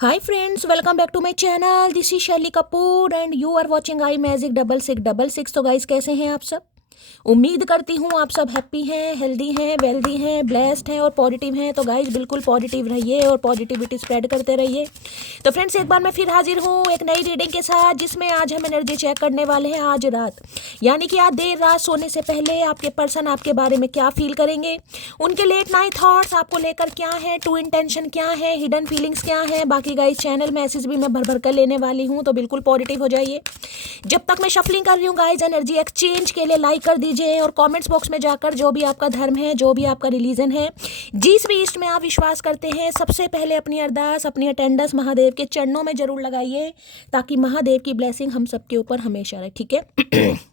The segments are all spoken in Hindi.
Hi friends, welcome back to my channel. This is Shelly Kapoor and you are watching I magic 6666। तो गाइस कैसे हैं आप सब? उम्मीद करती हूँ आप सब हैप्पी हैं, हेल्दी हैं, वेल्दी हैं, ब्लेस्ड हैं और पॉजिटिव हैं। तो गाइस बिल्कुल पॉजिटिव रहिए और पॉजिटिविटी स्प्रेड करते रहिए। तो फ्रेंड्स एक बार मैं फिर हाजिर हूँ एक नई रीडिंग के साथ, जिसमें आज हम एनर्जी चेक करने वाले हैं आज रात, यानी कि आज देर रात सोने से पहले आपके पर्सन आपके बारे में क्या फील करेंगे, उनके लेट नाइट थॉट्स आपको लेकर क्या है, ट्रू इंटेंशन क्या है, हिडन फीलिंग्स क्या है। बाकी गाइस चैनल मैसेज भी मैं भर भर कर लेने वाली हूँ, तो बिल्कुल पॉजिटिव हो जाइए। जब तक मैं शफलिंग कर रही हूँ गाइस, एनर्जी एक्सचेंज के लिए लाइक कर दीजिए और कमेंट्स बॉक्स में जाकर जो भी आपका धर्म है, जो भी आपका रिलीजन है, जिस भी इष्ट में आप विश्वास करते हैं, सबसे पहले अपनी अरदास, अपनी अटेंडेंस महादेव के चरणों में जरूर लगाइए, ताकि महादेव की ब्लेसिंग हम सबके ऊपर हमेशा रहे। ठीक है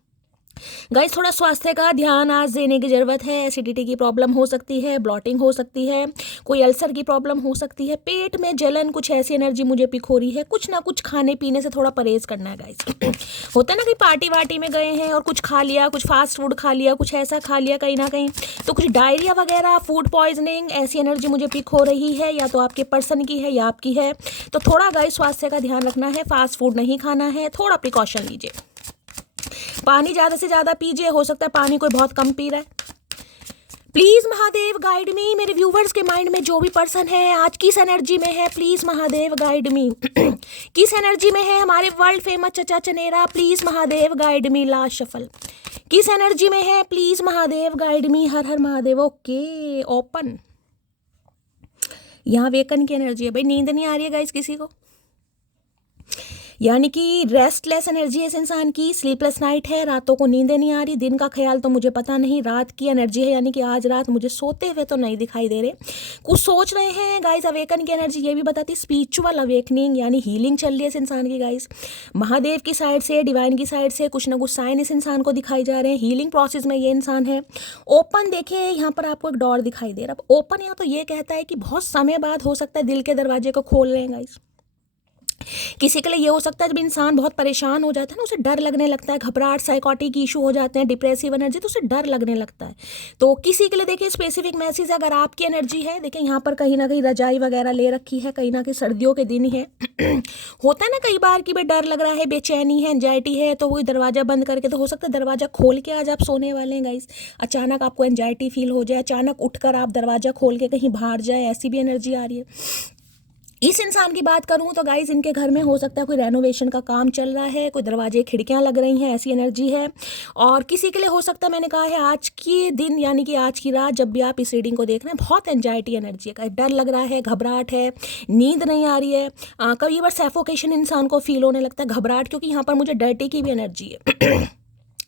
गाइस, थोड़ा स्वास्थ्य का ध्यान आज देने की ज़रूरत है। एसिडिटी की प्रॉब्लम हो सकती है, ब्लॉटिंग हो सकती है, कोई अल्सर की प्रॉब्लम हो सकती है, पेट में जलन, कुछ ऐसी एनर्जी मुझे पिक हो रही है। कुछ ना कुछ खाने पीने से थोड़ा परहेज करना है गाइस। होता है ना कि पार्टी वार्टी में गए हैं और कुछ खा लिया, कुछ फास्ट फूड खा लिया, कुछ ऐसा खा लिया कहीं ना कहीं, तो कुछ डायरिया वगैरह, फूड पॉइजनिंग, ऐसी एनर्जी मुझे पिक हो रही है, या तो आपके पर्सन की है या आपकी है। तो थोड़ा गाइस स्वास्थ्य का ध्यान रखना है, फास्ट फूड नहीं खाना है, थोड़ा प्रिकॉशन लीजिए। पानी ज़्यादा से ज़्यादा पीजिए, हो सकता है पानी कोई बहुत कम पी रहा है। प्लीज़ महादेव गाइड मी। मेरे व्यूवर्स के माइंड में जो भी पर्सन है आज किस एनर्जी में है, प्लीज़ महादेव गाइड मी। किस एनर्जी में है हमारे वर्ल्ड फेमस चचा चनेरा, please Mahadev guide me. Last shuffle किस एनर्जी में है, please Mahadev guide me. Har Har Mahadev. Okay, open. यहाँ वेकन की एनर्जी है भाई, नींद नहीं आ रही है गाइस किसी को, यानी कि रेस्टलेस एनर्जी है इस इंसान की, स्लीपलेस नाइट है, रातों को नींदें नहीं आ रही। दिन का ख्याल तो मुझे पता नहीं, रात की एनर्जी है, यानी कि आज रात मुझे सोते हुए तो नहीं दिखाई दे रहे, कुछ सोच रहे हैं गाइस। अवेकन की एनर्जी ये भी बताती स्पिरिचुअल अवेकनिंग, यानी हीलिंग चल रही है इस इंसान की गाइस। महादेव की साइड से, डिवाइन की साइड से कुछ ना कुछ साइन इस इंसान को दिखाई जा रहे हैं। हीलिंग प्रोसेस में ये इंसान है। ओपन देखे, यहाँ पर आपको एक डोर दिखाई दे रहा है। ओपन यहाँ तो ये कहता है कि बहुत समय बाद हो सकता है दिल के दरवाजे को खोल रहे हैं गाइस। किसी के लिए ये हो सकता है जब इंसान बहुत परेशान हो जाता है ना, उसे डर लगने लगता है, घबराहट, साइकोटिक इशू हो जाते हैं, डिप्रेसिव एनर्जी, तो उसे डर लगने लगता है। तो किसी के लिए देखिए स्पेसिफिक मैसेज, अगर आपकी एनर्जी है, देखिए यहाँ पर कहीं ना कहीं रजाई वगैरह ले रखी है, कहीं ना कहीं सर्दियों के दिन ही है। होता है ना कई बार कि भाई डर लग रहा है, बेचैनी है, एंजाइटी है, तो वही दरवाजा बंद करके, तो हो सकता है दरवाजा खोल के आज आप सोने वाले हैं गाइस। अचानक आपको एंजाइटी फील हो जाए, अचानक उठकर आप दरवाजा खोल के कहीं बाहर जाए, ऐसी भी एनर्जी आ रही है। इस इंसान की बात करूं तो गाइस इनके घर में हो सकता है कोई रेनोवेशन का काम चल रहा है, कोई दरवाजे खिड़कियां लग रही हैं, ऐसी एनर्जी है। और किसी के लिए हो सकता है, मैंने कहा है आज की दिन यानी कि आज की रात जब भी आप इस रीडिंग को देख रहे हैं, बहुत एंजाइटी एनर्जी है, डर लग रहा है, घबराहट है, नींद नहीं आ रही है, कई बार सैफोकेशन इंसान को फील होने लगता है, घबराहट, क्योंकि यहाँ पर मुझे डर्टी की भी एनर्जी है।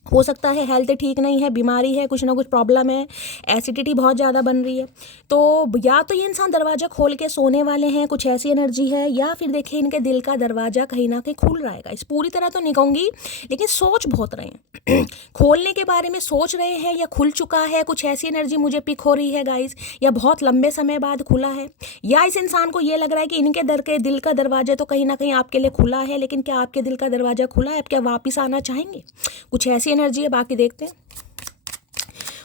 हो सकता है हेल्थ ठीक नहीं है, बीमारी है, कुछ ना कुछ प्रॉब्लम है, एसिडिटी बहुत ज़्यादा बन रही है। तो या तो ये इंसान दरवाज़ा खोल के सोने वाले हैं, कुछ ऐसी एनर्जी है, या फिर देखिए इनके दिल का दरवाज़ा कहीं ना कहीं खुल रहा है। इस पूरी तरह तो नहीं कहूँगी, लेकिन सोच बहुत रहे हैं। खोलने के बारे में सोच रहे हैं, या खुल चुका है, कुछ ऐसी एनर्जी मुझे पिक हो रही है गाइस, या बहुत लंबे समय बाद खुला है, या इस इंसान को ये लग रहा है कि इनके दिल का दरवाजा तो कहीं ना कहीं आपके लिए खुला है, लेकिन क्या आपके दिल का दरवाज़ा खुला है, आप क्या वापस आना चाहेंगे, कुछ ऐसी एनर्जी है। बाकी देखते हैं।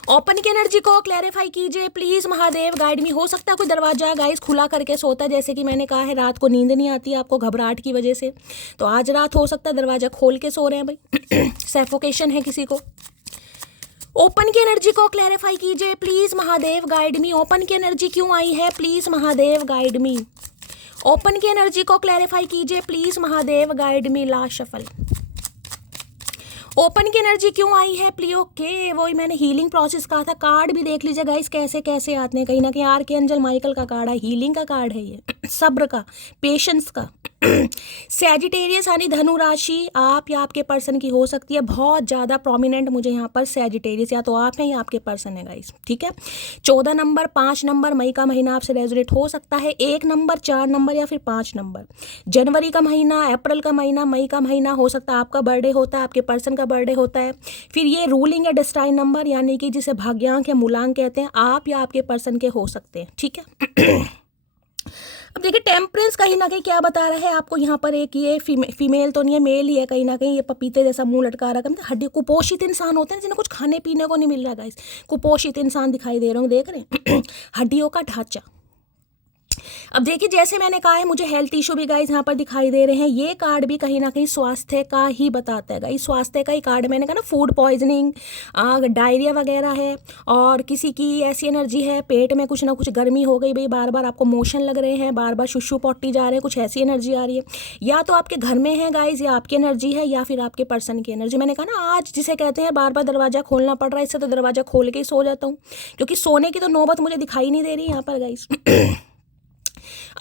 ओपन की एनर्जी को क्लैरिफाई कीजिए प्लीज महादेव गाइड मी। हो सकता है कोई दरवाजा गाइस खुला करके सोता है, जैसे कि मैंने कहा है रात को नींद नहीं आती है आपको घबराहट की वजह से, तो आज रात हो सकता है दरवाजा खोल के सो रहे हैं भाई। सैफोकेशन है किसी को। ओपन की एनर्जी को क्लैरिफाई कीजिए please Mahadev guide me. Open की एनर्जी क्यों आई है, please Mahadev guide me. Open की एनर्जी को क्लैरिफाई कीजिए please Mahadev guide me. Last shuffle open की एनर्जी क्यों आई है प्लीज। ओके, वही मैंने हीलिंग प्रोसेस कहा था। कार्ड भी देख लीजिए गाइस कैसे कैसे आते हैं, कहीं ना कहीं आर्कएंजल माइकल का कार्ड है, हीलिंग का कार्ड है, ये सब्र का, पेशेंस का। सैजिटेरियस यानी धनु राशि आप या आपके पर्सन की हो सकती है, बहुत ज़्यादा प्रोमिनेंट मुझे यहाँ पर सैजिटेरियस, या तो आप हैं या आपके पर्सन है गाइस। ठीक है, 14 नंबर, 5 नंबर, मई का महीना आपसे रेजोनेट हो सकता है, 1 नंबर, 4 नंबर या फिर 5 नंबर। जनवरी का महीना, अप्रैल का महीना, मई का महीना, हो सकता है आपका बर्थडे होता है, आपके पर्सन का बर्थडे होता है। फिर ये रूलिंग या डेस्टाइन नंबर, यानी कि जिसे भाग्यांक या मूलांक कहते हैं, आप या आपके पर्सन के हो सकते हैं। ठीक है। अब देखिए टेम्परेंस कहीं ना कहीं क्या बता रहा है आपको यहाँ पर, एक ये फीमेल तो नहीं है, मेल ही है कहीं ना कहीं, ये पपीते जैसा मुंह लटका रहा है, हड्डी कुपोषित इंसान होते हैं जिन्हें कुछ खाने पीने को नहीं मिल रहा गाइस, कुपोषित इंसान दिखाई दे रहे हो, देख रहे हैं। हड्डियों का ढांचा, अब देखिए जैसे मैंने कहा है मुझे हेल्थ इशू भी गाइस यहाँ पर दिखाई दे रहे हैं। ये कार्ड भी कहीं ना कहीं स्वास्थ्य का ही बताता है गाइस, स्वास्थ्य का ही कार्ड। मैंने कहा ना फूड पॉइजनिंग, डायरिया वगैरह है, और किसी की ऐसी एनर्जी है पेट में कुछ ना कुछ गर्मी हो गई भाई, बार बार आपको मोशन लग रहे हैं, बार बार शुशु पॉटी जा रहे हैं, कुछ ऐसी एनर्जी आ रही है। या तो आपके घर में है गाइस, या आपकी एनर्जी है, या फिर आपके पर्सन की एनर्जी। मैंने कहा ना आज जिसे कहते हैं बार बार दरवाजा खोलना पड़ रहा है, इससे तो दरवाजा खोल के ही सो जाता हूँ, क्योंकि सोने की तो नौबत मुझे दिखाई नहीं दे रही यहाँ पर गाइस।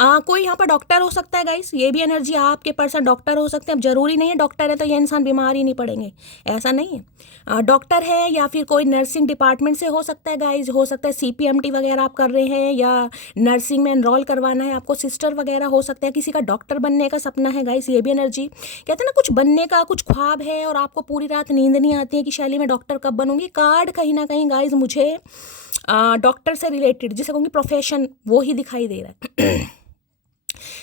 कोई यहाँ पर डॉक्टर हो सकता है गाइस, ये भी एनर्जी, आपके पर्सन डॉक्टर हो सकते हैं। अब जरूरी नहीं है डॉक्टर है तो ये इंसान बीमार ही नहीं पड़ेंगे, ऐसा नहीं है। डॉक्टर है या फिर कोई नर्सिंग डिपार्टमेंट से हो सकता है गाइस, हो सकता है CPMT वगैरह आप कर रहे हैं या नर्सिंग में एनरोल करवाना है आपको, सिस्टर वगैरह हो सकता है, किसी का डॉक्टर बनने का सपना है गाइस, ये भी एनर्जी। कहते हैं ना कुछ बनने का कुछ ख्वाब है और आपको पूरी रात नींद नहीं आती है कि शैली मैं डॉक्टर कब बनूंगी। कार्ड कहीं ना कहीं गाइस मुझे डॉक्टर से रिलेटेड, जिसे कहूँगी प्रोफेशन, वो ही दिखाई दे रहा है।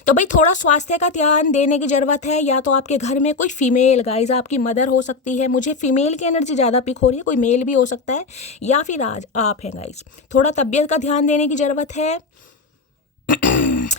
तो भाई थोड़ा स्वास्थ्य का ध्यान देने की ज़रूरत है। या तो आपके घर में कोई फीमेल गाइज, आपकी मदर हो सकती है, मुझे फीमेल की एनर्जी ज़्यादा पिक हो रही है, कोई मेल भी हो सकता है, या फिर आज आप हैं गाइज। थोड़ा तबीयत का ध्यान देने की ज़रूरत है।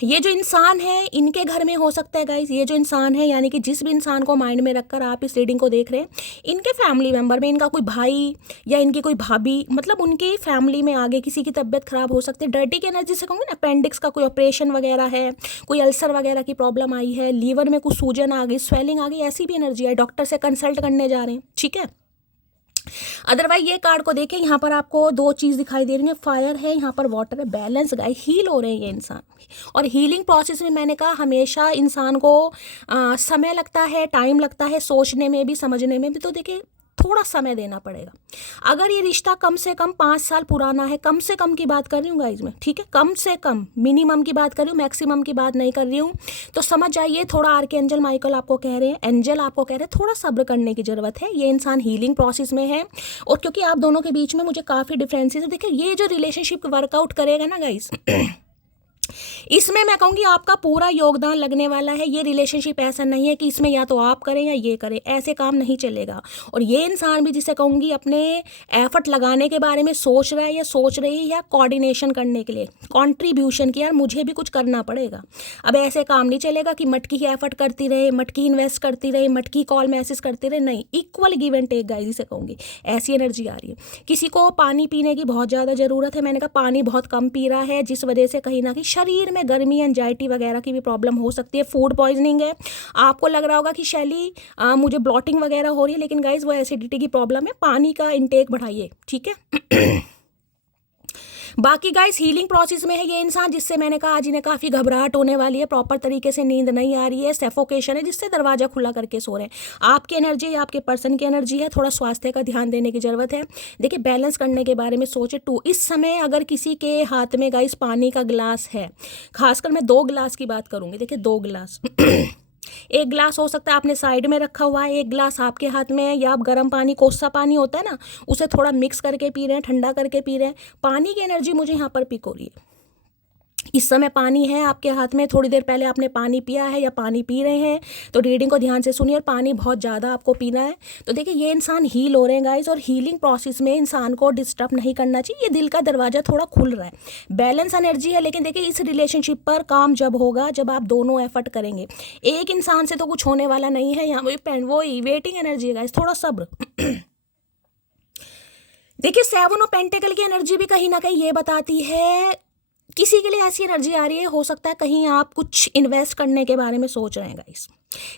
ये जो इंसान है इनके घर में हो सकता है गाइज, ये जो इंसान है यानी कि जिस भी इंसान को माइंड में रखकर आप इस रीडिंग को देख रहे हैं, इनके फैमिली मेंबर में इनका कोई भाई या इनकी कोई भाभी, मतलब उनकी फैमिली में आगे किसी की तबीयत खराब हो सकती है। डर्टी की एनर्जी से कहूँगी ना, अपेंडिक्स का कोई ऑपरेशन वगैरह है, कोई अल्सर वगैरह की प्रॉब्लम आई है, लीवर में कुछ सूजन आ गई, स्वेलिंग आ गई, ऐसी भी एनर्जी है, डॉक्टर से कंसल्ट करने जा रहे हैं, ठीक है। अदरवाइज ये कार्ड को देखें, यहाँ पर आपको दो चीज़ दिखाई दे रही है, फायर है, यहाँ पर वाटर है, बैलेंस गाइस, हील हो रहे हैं ये इंसान। और हीलिंग प्रोसेस में मैंने कहा हमेशा इंसान को समय लगता है, टाइम लगता है, सोचने में भी, समझने में भी। तो देखिए थोड़ा समय देना पड़ेगा। अगर ये रिश्ता कम से कम 5 साल पुराना है, कम से कम की बात कर रही हूँ गाइज मैं, ठीक है, कम से कम, मिनिमम की बात कर रही हूँ, मैक्सिमम की बात नहीं कर रही हूँ, तो समझ जाइए थोड़ा आर्कएंजल माइकल आपको कह रहे हैं, एंजल आपको कह रहे हैं थोड़ा सब्र करने की ज़रूरत है। ये इंसान हीलिंग प्रोसेस में है, और क्योंकि आप दोनों के बीच में मुझे काफ़ी डिफरेंसेस है। देखिए ये जो रिलेशनशिप वर्कआउट करेगा ना गाइज, इसमें मैं कहूँगी आपका पूरा योगदान लगने वाला है। ये रिलेशनशिप ऐसा नहीं है कि इसमें या तो आप करें या ये करें, ऐसे काम नहीं चलेगा। और ये इंसान भी जिसे कहूँगी अपने एफर्ट लगाने के बारे में सोच रहा है या सोच रही है, या कोऑर्डिनेशन करने के लिए कंट्रीब्यूशन की, यार मुझे भी कुछ करना पड़ेगा। अब ऐसे काम नहीं चलेगा कि मटकी ही एफर्ट करती रहे, मटकी इन्वेस्ट करती रहे, मटकी कॉल मैसेज करती रहे, नहीं, equal give and take guys जिसे कहूँगी, ऐसी एनर्जी आ रही है। किसी को पानी पीने की बहुत ज़्यादा ज़रूरत है, मैंने कहा पानी बहुत कम पी रहा है, जिस वजह से कहीं ना कहीं शरीर में गर्मी, एंजाइटी वगैरह की भी प्रॉब्लम हो सकती है। फूड पॉइजनिंग है, आपको लग रहा होगा कि शैली मुझे ब्लॉटिंग वगैरह हो रही है, लेकिन गाइज वो एसिडिटी की प्रॉब्लम है। पानी का इंटेक बढ़ाइए, ठीक है। बाकी गाइस हीलिंग प्रोसेस में है ये इंसान, जिससे मैंने कहा आज इन्हें काफ़ी घबराहट होने वाली है, प्रॉपर तरीके से नींद नहीं आ रही है, सफोकेशन है, जिससे दरवाजा खुला करके सो रहे हैं। आपकी एनर्जी या आपके पर्सन की एनर्जी है, थोड़ा स्वास्थ्य का ध्यान देने की ज़रूरत है। देखिए बैलेंस करने के बारे में सोचे। 2 इस समय अगर किसी के हाथ में गाइस पानी का गिलास है, खासकर मैं 2 गिलास की बात करूँगी, देखिए 2 गिलास एक गिलास हो सकता है आपने साइड में रखा हुआ है, एक गिलास आपके हाथ में है, या आप गर्म पानी, कोसा पानी होता है ना, उसे थोड़ा मिक्स करके पी रहे हैं, ठंडा करके पी रहे हैं। पानी की एनर्जी मुझे यहाँ पर पिक हो रही है। इस समय पानी है आपके हाथ में, थोड़ी देर पहले आपने पानी पिया है या पानी पी रहे हैं, तो रीडिंग को ध्यान से सुनिए, और पानी बहुत ज़्यादा आपको पीना है। तो देखिए ये इंसान हील हो रहे हैं गाइस, और हीलिंग प्रोसेस में इंसान को डिस्टर्ब नहीं करना चाहिए। ये दिल का दरवाज़ा थोड़ा खुल रहा है, बैलेंस एनर्जी है। लेकिन देखिए इस रिलेशनशिप पर काम जब होगा, जब आप दोनों एफर्ट करेंगे। एक इंसान से तो कुछ होने वाला नहीं है, यहाँ वो वेटिंग एनर्जी है गाइस, थोड़ा सब्र। देखिए 7 ऑफ पेंटिकल की एनर्जी भी कहीं ना कहीं ये बताती है, किसी के लिए ऐसी एनर्जी आ रही है, हो सकता है कहीं आप कुछ इन्वेस्ट करने के बारे में सोच रहे हैं गाइस,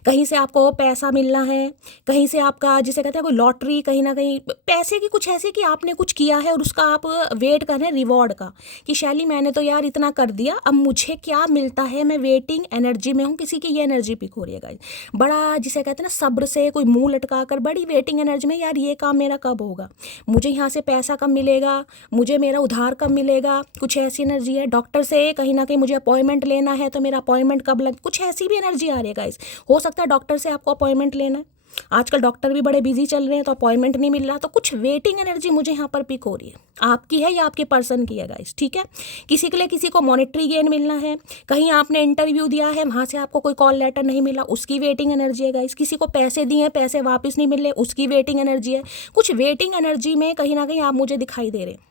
कहीं से आपको पैसा मिलना है, कहीं से आपका जिसे कहते हैं कोई लॉटरी, कहीं ना कहीं पैसे की कुछ ऐसे कि आपने कुछ किया है और उसका आप वेट कर रहे हैं रिवॉर्ड का, कि शैली मैंने तो यार इतना कर दिया, अब मुझे क्या मिलता है, मैं वेटिंग एनर्जी में हूँ। किसी की ये एनर्जी पिक हो रही है गाइस, बड़ा जिसे कहते हैं ना सब्र से, कोई मुंह लटका कर बड़ी वेटिंग एनर्जी में, यार ये काम मेरा कब होगा, मुझे यहाँ से पैसा कब मिलेगा, मुझे मेरा उधार कब मिलेगा, कुछ ऐसी एनर्जी है। डॉक्टर से कहीं ना कहीं मुझे अपॉइंटमेंट लेना है, तो मेरा अपॉइंटमेंट कब लग, कुछ ऐसी भी एनर्जी आ रही है गाइस। हो सकता है डॉक्टर से आपको अपॉइंटमेंट लेना है, आजकल डॉक्टर भी बड़े बिजी चल रहे हैं, तो अपॉइंटमेंट नहीं मिल रहा, तो कुछ वेटिंग एनर्जी मुझे यहाँ पर पिक हो रही है, आपकी है या आपके पर्सन की है गाइस, ठीक है। किसी के लिए किसी को मॉनेटरी गेन मिलना है, कहीं आपने इंटरव्यू दिया है, वहाँ से आपको कोई कॉल लेटर नहीं मिला, उसकी वेटिंग एनर्जी है गाइस। किसी को पैसे दिए हैं, पैसे वापस नहीं मिले, उसकी वेटिंग एनर्जी है। कुछ वेटिंग एनर्जी में कहीं ना कहीं आप मुझे दिखाई दे रहे हैं।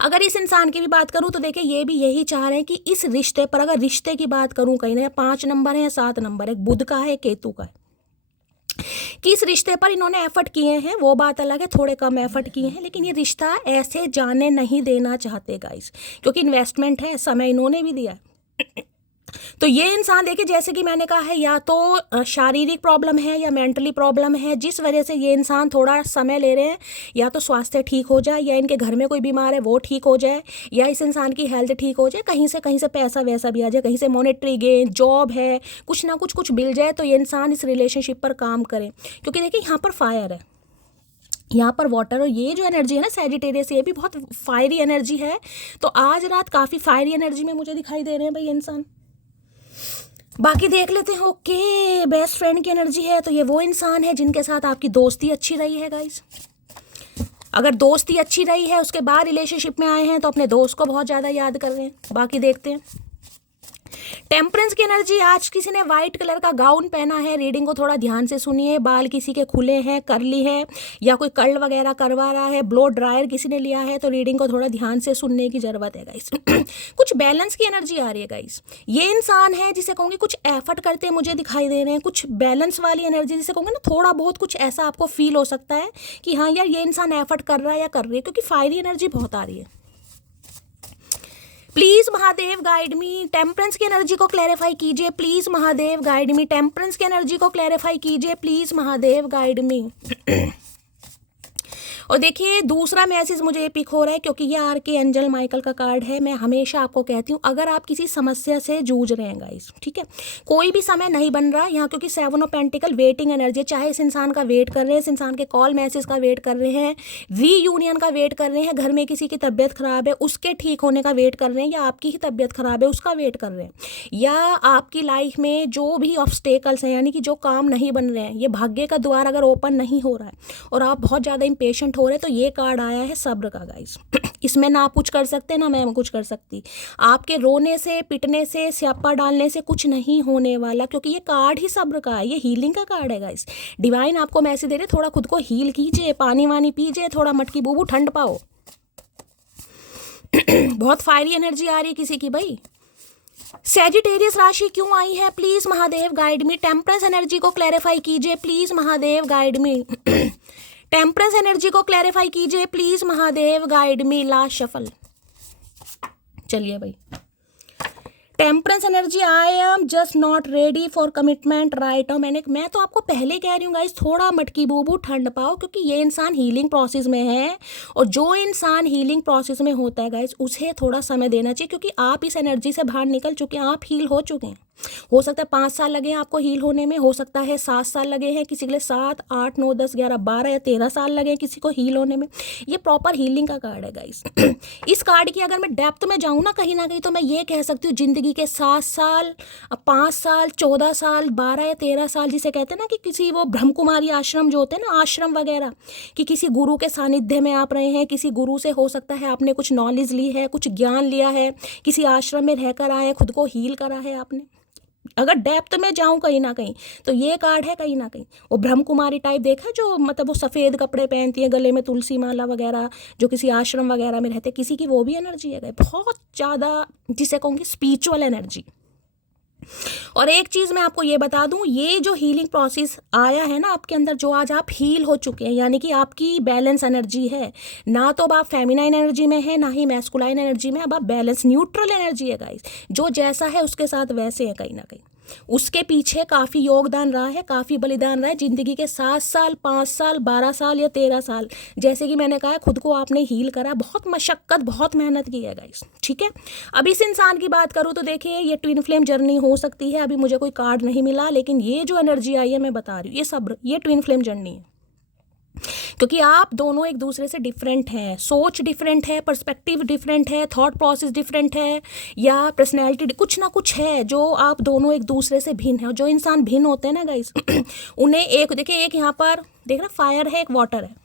अगर इस इंसान की भी बात करूं तो देखिए ये भी यही चाह रहे हैं कि इस रिश्ते पर, अगर रिश्ते की बात करूं कहीं ना 5 नंबर है या 7 नंबर है, बुध का है केतु का है, कि इस रिश्ते पर इन्होंने एफर्ट किए हैं, वो बात अलग है, थोड़े कम एफर्ट किए हैं, लेकिन ये रिश्ता ऐसे जाने नहीं देना चाहते गाइस, क्योंकि इन्वेस्टमेंट है, समय इन्होंने भी दिया है। तो ये इंसान देखिए जैसे कि मैंने कहा है, या तो शारीरिक प्रॉब्लम है या मेंटली प्रॉब्लम है, जिस वजह से ये इंसान थोड़ा समय ले रहे हैं, या तो स्वास्थ्य ठीक हो जाए, या इनके घर में कोई बीमार है वो ठीक हो जाए, या इस इंसान की हेल्थ ठीक हो जाए, कहीं से पैसा वैसा भी आ जाए, कहीं से मॉनेटरी गेन, जॉब है, कुछ ना कुछ मिल जाए, तो ये इंसान इस रिलेशनशिप पर काम करे। क्योंकि देखिए यहाँ पर फायर है, यहाँ पर वाटर, और ये जो एनर्जी है ना सैजिटेरियस, ये भी बहुत फायरी एनर्जी है। तो आज रात काफ़ी फायरी एनर्जी में मुझे दिखाई दे रहे हैं भाई इंसान। बाकी देख लेते हैं। ओके, बेस्ट फ्रेंड की एनर्जी है, तो ये वो इंसान है जिनके साथ आपकी दोस्ती अच्छी रही है गाइस। अगर दोस्ती अच्छी रही है, उसके बाद रिलेशनशिप में आए हैं, तो अपने दोस्त को बहुत ज़्यादा याद कर रहे हैं। बाकी देखते हैं। टेम्परेंस की एनर्जी, आज किसी ने वाइट कलर का गाउन पहना है, रीडिंग को थोड़ा ध्यान से सुनिए। बाल किसी के खुले हैं, करली है, या कोई कर्ल वगैरह करवा रहा है, ब्लो ड्रायर किसी ने लिया है, तो रीडिंग को थोड़ा ध्यान से सुनने की ज़रूरत है गाइस। कुछ बैलेंस की एनर्जी आ रही है गाइस। ये इंसान है जिसे कहूँगी कुछ एफर्ट करते मुझे दिखाई दे रहे हैं, कुछ बैलेंस वाली एनर्जी, जिसे कहूँगी ना थोड़ा बहुत कुछ ऐसा आपको फील हो सकता है कि हाँ यार ये इंसान एफर्ट कर रहा है या कर रही है, क्योंकि फायरी एनर्जी बहुत आ रही है। Please Mahadev guide me, temperance की एनर्जी को क्लैरिफाई कीजिए please Mahadev guide me, temperance की एनर्जी को क्लैरिफाई कीजिए प्लीज महादेव गाइड मी। और देखिए दूसरा मैसेज मुझे ये पिक हो रहा है, क्योंकि ये आर्के एंजल माइकल का कार्ड है। मैं हमेशा आपको कहती हूँ, अगर आप किसी समस्या से जूझ रहे हैं गाइस, ठीक है, कोई भी समय नहीं बन रहा यहाँ, क्योंकि 7 ऑफ पेंटिकल वेटिंग एनर्जी, चाहे इस इंसान का वेट कर रहे हैं, इस इंसान के कॉल मैसेज का वेट कर रहे हैं, रीयूनियन का वेट कर रहे हैं, घर में किसी की तबीयत खराब है उसके ठीक होने का वेट कर रहे हैं, या आपकी ही तबीयत खराब है उसका वेट कर रहे हैं, या आपकी लाइफ में जो भी ऑब्स्टेकल्स हैं, यानी कि जो काम नहीं बन रहे हैं, ये भाग्य का द्वार अगर ओपन नहीं हो रहा है और आप बहुत ज़्यादा इम्पेशेंट हो रहे हैं, तो ये कार्ड आया है सब्र का गाइस। इसमें ना आप कुछ कर सकते ना मैं कुछ कर सकती। आपके रोने से, पिटने से, स्यापा डालने से कुछ नहीं होने वाला, क्योंकि ये कार्ड ही सब्र का है, ये हीलिंग का कार्ड है गाइस। डिवाइन आपको मैसेज दे रहे, थोड़ा खुद को हील कीजिए, पानी वानी पीजिए, थोड़ा मटकी बूबू ठंड पाओ। बहुत फायरी एनर्जी आ रही है किसी की भाई। सैजिटेरियस राशि क्यों आई है, please Mahadev guide me. Temperance energy को क्लैरिफाई कीजिए please Mahadev guide me. Temperance energy को क्लैरिफाई कीजिए please Mahadev guide me. Last shuffle, चलिए भाई। Temperance energy, I am just not ready for commitment right now. मैं तो आपको पहले कह रही हूँ गाइस, थोड़ा मटकी बूबू ठंड पाओ, क्योंकि ये इंसान हीलिंग प्रोसेस में है, और जो इंसान हीलिंग प्रोसेस में होता है गाइस, उसे थोड़ा समय देना चाहिए, क्योंकि आप इस एनर्जी से बाहर निकल चुके हैं, आप हील हो चुके हैं। हो सकता है 5 साल लगे हैं आपको हील होने में, हो सकता है 7 साल लगे हैं, किसी के लिए 7, 8, 9, 10, 11, 12 या 13 साल लगे हैं किसी को हील होने में। ये प्रॉपर हीलिंग का कार्ड है गाइस। इस कार्ड की अगर मैं डेप्थ में जाऊँ ना कहीं, तो मैं ये कह सकती हूँ जिंदगी के 7 साल, 5 साल, 14 साल, 12 या 13 साल, जिसे कहते हैं ना कि किसी वो ब्रह्म कुमारी आश्रम जो होते हैं ना, आश्रम वगैरह, कि किसी गुरु के सानिध्य में आप रहे हैं, किसी गुरु से हो सकता है आपने कुछ नॉलेज ली है, कुछ ज्ञान लिया है, किसी आश्रम में रहकर आए, खुद को हील करा है आपने। अगर डेप्थ में जाऊं कहीं ना कहीं, तो ये कार्ड है कहीं ना कहीं वो ब्रह्म कुमारी टाइप। देखा जो मतलब वो सफ़ेद कपड़े पहनती है, गले में तुलसी माला वगैरह, जो किसी आश्रम वगैरह में रहते, किसी की वो भी एनर्जी है, बहुत ज़्यादा जिसे कहूँगी स्पिरिचुअल एनर्जी। और एक चीज़ मैं आपको ये बता दूं, ये जो हीलिंग प्रोसेस आया है ना आपके अंदर, जो आज आप हील हो चुके हैं, यानी कि आपकी बैलेंस एनर्जी है ना, तो अब आप फेमिनाइन एनर्जी में है ना ही मैस्कुलाइन एनर्जी में, अब आप बैलेंस न्यूट्रल एनर्जी है गाइस। जो जैसा है उसके साथ वैसे है कहीं ना कहीं। उसके पीछे काफ़ी योगदान रहा है, काफ़ी बलिदान रहा है, ज़िंदगी के 7 साल, 5 साल, 12 साल या 13 साल, जैसे कि मैंने कहा खुद को आपने हील करा, बहुत मशक्क़त, बहुत मेहनत की है गाइस, ठीक है। अब इस इंसान की बात करूँ तो देखिए ये ट्विन फ्लेम जर्नी हो सकती है। अभी मुझे कोई कार्ड नहीं मिला, लेकिन ये जो एनर्जी आई है मैं बता रही हूँ, ये सब्र, ये ट्विन फ्लेम जर्नी है, क्योंकि आप दोनों एक दूसरे से डिफरेंट हैं, सोच डिफरेंट है, पर्सपेक्टिव डिफरेंट है, थॉट प्रोसेस डिफरेंट है, या पर्सनैलिटी कुछ ना कुछ है जो आप दोनों एक दूसरे से भिन्न है। और जो इंसान भिन्न होते हैं ना गाइस, उन्हें एक देखिए, एक यहाँ पर देख रहा, फायर है, एक वाटर है।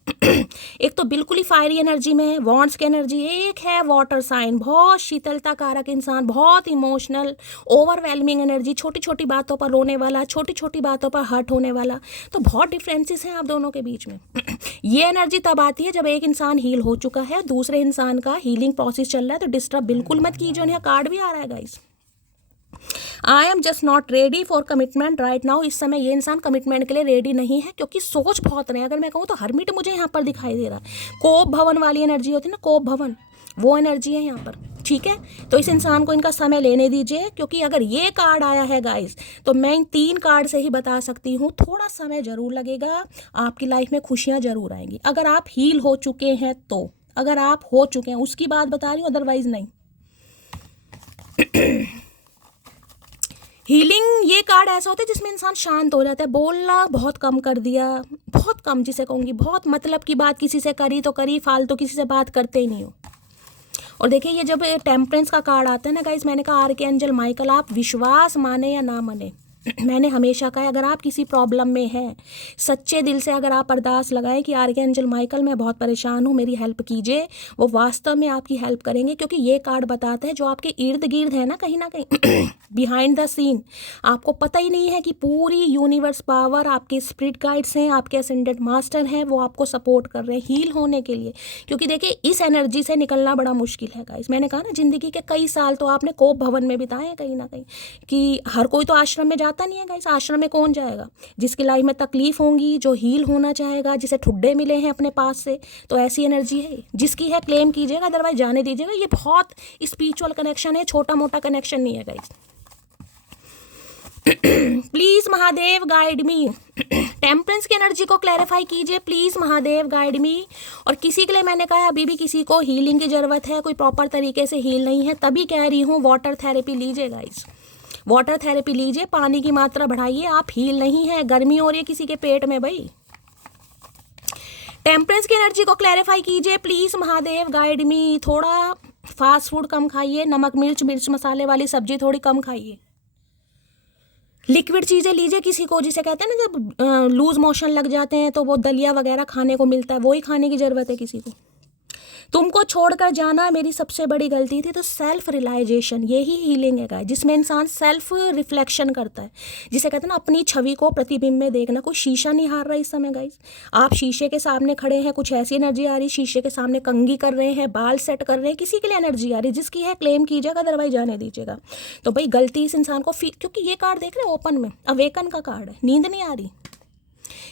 एक तो बिल्कुल ही फायरी एनर्जी में है, वॉन्ड्स की एनर्जी, एक है वाटर साइन, बहुत शीतलता कारक इंसान, बहुत इमोशनल, ओवरवेलमिंग एनर्जी, छोटी छोटी बातों पर रोने वाला, छोटी छोटी बातों पर हर्ट होने वाला। तो बहुत डिफरेंसेस हैं आप दोनों के बीच में। ये एनर्जी तब आती है जब एक इंसान हील हो चुका है, दूसरे इंसान का हीलिंग प्रोसेस चल रहा है, तो डिस्टर्ब बिल्कुल मत कीजिए। यहाँ कार्ड भी आ रहा है guys, I am just not ready for commitment right now. इस समय ये इंसान कमिटमेंट के लिए रेडी नहीं है, क्योंकि सोच बहुत रहे हैं। अगर मैं कहूँ तो हरमिट मुझे यहाँ पर दिखाई दे रहा है, कोप भवन वाली एनर्जी होती है ना, कोप भवन, वो एनर्जी है यहाँ पर। ठीक है, तो इस इंसान को इनका समय लेने दीजिए, क्योंकि अगर ये कार्ड आया है गाइस, तो मैं इन 3 कार्ड से ही बता सकती हूँ थोड़ा समय जरूर लगेगा, आपकी लाइफ में खुशियाँ जरूर आएंगी। अगर आप हील हो चुके हैं तो, अगर आप हो चुके हैं उसकी बात बता रही हूँ, अदरवाइज नहीं। हीलिंग ये कार्ड ऐसा होता है जिसमें इंसान शांत हो जाता है, बोलना बहुत कम कर दिया, बहुत कम, जिसे कहूँगी बहुत मतलब की बात किसी से करी तो करी, फालतू किसी से बात करते ही नहीं हो। और देखिए ये जब टेम्परेंस का कार्ड आता है ना गाइस, मैंने कहा आर्कएंजल माइकल, आप विश्वास माने या ना माने, मैंने हमेशा कहा अगर आप किसी प्रॉब्लम में हैं, सच्चे दिल से अगर आप अरदास लगाएं कि आर्कएंजल माइकल मैं बहुत परेशान हूँ, मेरी हेल्प कीजिए, वो वास्तव में आपकी हेल्प करेंगे। क्योंकि ये कार्ड बताता है जो आपके इर्द गिर्द है ना कहीं बिहाइंड द सीन, आपको पता ही नहीं है कि पूरी यूनिवर्स पावर, आपके स्पिरिट गाइड्स हैं, आपके असेंडेंट मास्टर हैं, वो आपको सपोर्ट कर रहे हैं हील होने के लिए। क्योंकि देखिए इस एनर्जी से निकलना बड़ा मुश्किल है गाइस। मैंने कहा ना, जिंदगी के कई साल तो आपने कोप भवन में बिताए हैं कहीं ना कहीं, कि हर कोई तो आश्रम में जाता नहीं है गाइस। आश्रम में कौन जाएगा? जिसकी लाइफ में तकलीफ होंगी, जो हील होना चाहेगा, जिसे ठुड्डे मिले हैं अपने पास से, तो ऐसी एनर्जी है। जिसकी है क्लेम कीजिएगा, अदरवाइज जाने दीजिएगा। ये बहुत स्पिरिचुअल कनेक्शन है, छोटा मोटा कनेक्शन नहीं है guys. Please Mahadev guide me, temperance की एनर्जी को क्लैरिफाई कीजिए प्लीज महादेव गाइड मी। और किसी के लिए मैंने कहा अभी भी किसी को हीलिंग की जरूरत है, कोई प्रॉपर तरीके से हील नहीं है, तभी कह रही हूँ वाटर थेरेपी लीजिए गाइस, वाटर थेरेपी लीजिए, पानी की मात्रा बढ़ाइए। आप हील नहीं है, गर्मी हो रही है किसी के पेट में भाई। टेम्परेंस की एनर्जी को क्लैरिफाई कीजिए प्लीज महादेव गाइड मी। थोड़ा फास्ट फूड कम खाइए, नमक मिर्च मसाले वाली सब्जी थोड़ी कम खाइए, लिक्विड चीज़ें लीजिए। किसी को जिसे कहते हैं ना जब लूज मोशन लग जाते हैं तो वो दलिया वगैरह खाने को मिलता है, वही खाने की ज़रूरत है किसी को। तुमको छोड़कर जाना मेरी सबसे बड़ी गलती थी। तो सेल्फ रियलाइजेशन यही हीलिंग है गाइस, जिसमें इंसान सेल्फ रिफ्लेक्शन करता है, जिसे कहते हैं ना अपनी छवि को प्रतिबिंब में देखना। कोई शीशा नहीं हार रहा इस समय गाइस, आप शीशे के सामने खड़े हैं, कुछ ऐसी एनर्जी आ रही, शीशे के सामने कंघी कर रहे हैं, बाल सेट कर रहे हैं, किसी के लिए एनर्जी आ रही, जिसकी है क्लेम कीजिएगा, अदरवाइज जाने दीजिएगा। तो भाई गलती इस इंसान को क्योंकि ये कार्ड देख रहे हैं ओपन में, अवेकन का कार्ड है, नींद नहीं आ रही।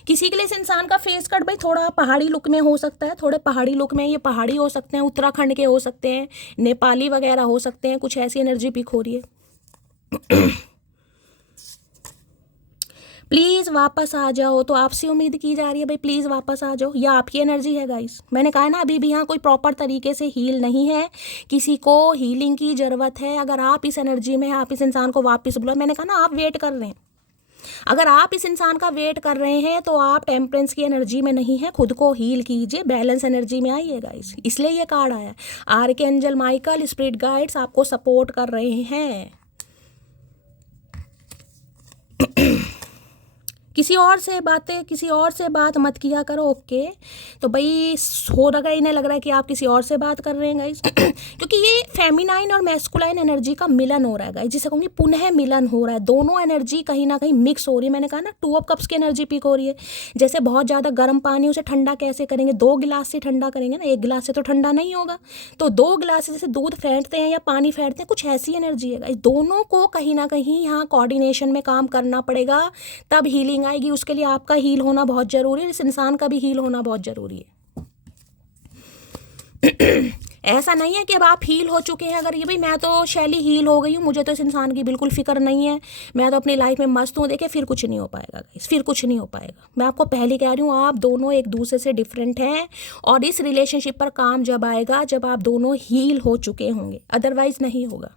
किसी के लिए इस इंसान का फेस कट भाई थोड़ा पहाड़ी लुक में हो सकता है, थोड़े पहाड़ी लुक में, ये पहाड़ी हो सकते हैं, उत्तराखंड के हो सकते हैं, नेपाली वगैरह हो सकते हैं, कुछ ऐसी एनर्जी पिक हो रही है। प्लीज़ वापस आ जाओ, तो आपसे उम्मीद की जा रही है भाई प्लीज़ वापस आ जाओ। यह आपकी एनर्जी है गाइस। मैंने कहा ना अभी भी यहाँ कोई प्रॉपर तरीके से हील नहीं है, किसी को हीलिंग की ज़रूरत है। अगर आप इस एनर्जी में, आप इस इंसान को वापस बुलाओ, मैंने कहा ना आप वेट कर रहे हैं, अगर आप इस इंसान का वेट कर रहे हैं तो आप टेम्परेंस की एनर्जी में नहीं है, खुद को हील कीजिए, बैलेंस एनर्जी में आइए गाइस। इसलिए ये कार्ड आया, आर्कएंजल माइकल, स्पिरिट गाइड्स आपको सपोर्ट कर रहे हैं। किसी और से बात मत किया करो, ओके। तो भाई हो रहा है, इन्हें लग रहा है कि आप किसी और से बात कर रहे हैं गाइस, क्योंकि ये फेमिनाइन और मैस्कुलाइन एनर्जी का मिलन हो रहा है गाइस, जिसे कहूँगी पुनः मिलन हो रहा है, दोनों एनर्जी कहीं ना कहीं मिक्स हो रही है। मैंने कहा ना 2 ऑफ कप्स की एनर्जी पिक हो रही है। जैसे बहुत ज़्यादा गर्म पानी, उसे ठंडा कैसे करेंगे, 2 गिलास से ठंडा करेंगे ना, 1 गिलास से तो ठंडा नहीं होगा, तो 2 गिलास से जैसे दूध फेंटते हैं या पानी फेंटते हैं, कुछ ऐसी एनर्जी है गाइस। दोनों को कहीं ना कहीं यहाँ कोऑर्डिनेशन में काम करना पड़ेगा, तब हीलिंग आएगी। उसके लिए आपका हील होना बहुत जरूरी है, इस इंसान का भी हील होना बहुत जरूरी है। ऐसा नहीं है कि अब आप हील हो चुके हैं, अगर ये भाई मैं तो शैली हील हो गई हूँ, मुझे तो इस इंसान की बिल्कुल फिक्र नहीं है, मैं तो अपनी लाइफ में मस्त हूँ, देखिए फिर कुछ नहीं हो पाएगा गाइस, फिर कुछ नहीं हो पाएगा। मैं आपको पहले कह रही हूँ, आप दोनों एक दूसरे से डिफरेंट हैं, और इस रिलेशनशिप पर काम जब आएगा जब आप दोनों हील हो चुके होंगे, अदरवाइज नहीं होगा।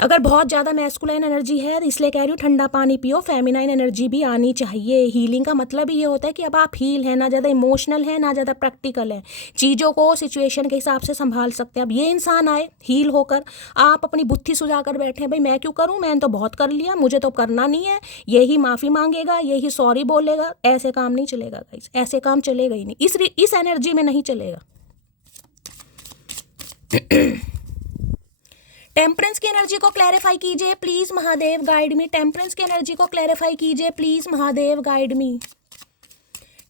अगर बहुत ज़्यादा मैस्कुलाइन एनर्जी है तो इसलिए कह रही हूँ ठंडा पानी पियो, फेमिनाइन एनर्जी भी आनी चाहिए। हीलिंग का मतलब ही ये होता है कि अब आप हील हैं, ना ज़्यादा इमोशनल है ना ज़्यादा प्रैक्टिकल है, चीज़ों को सिचुएशन के हिसाब से संभाल सकते हैं। अब ये इंसान आए हील होकर, आप अपनी बुद्धि सुझा कर बैठे हैं, भाई मैं क्यों करूँ, मैंने तो बहुत कर लिया, मुझे तो करना नहीं है, यही माफ़ी मांगेगा, यही सॉरी बोलेगा, ऐसे काम नहीं चलेगा गाइस, ऐसे काम चलेगा ही नहीं, इस एनर्जी में नहीं चलेगा। टेम्परेंस की एनर्जी को क्लैरिफाई कीजिए please Mahadev, guide me. Temperance की एनर्जी को क्लैरिफाई कीजिए please Mahadev, guide me.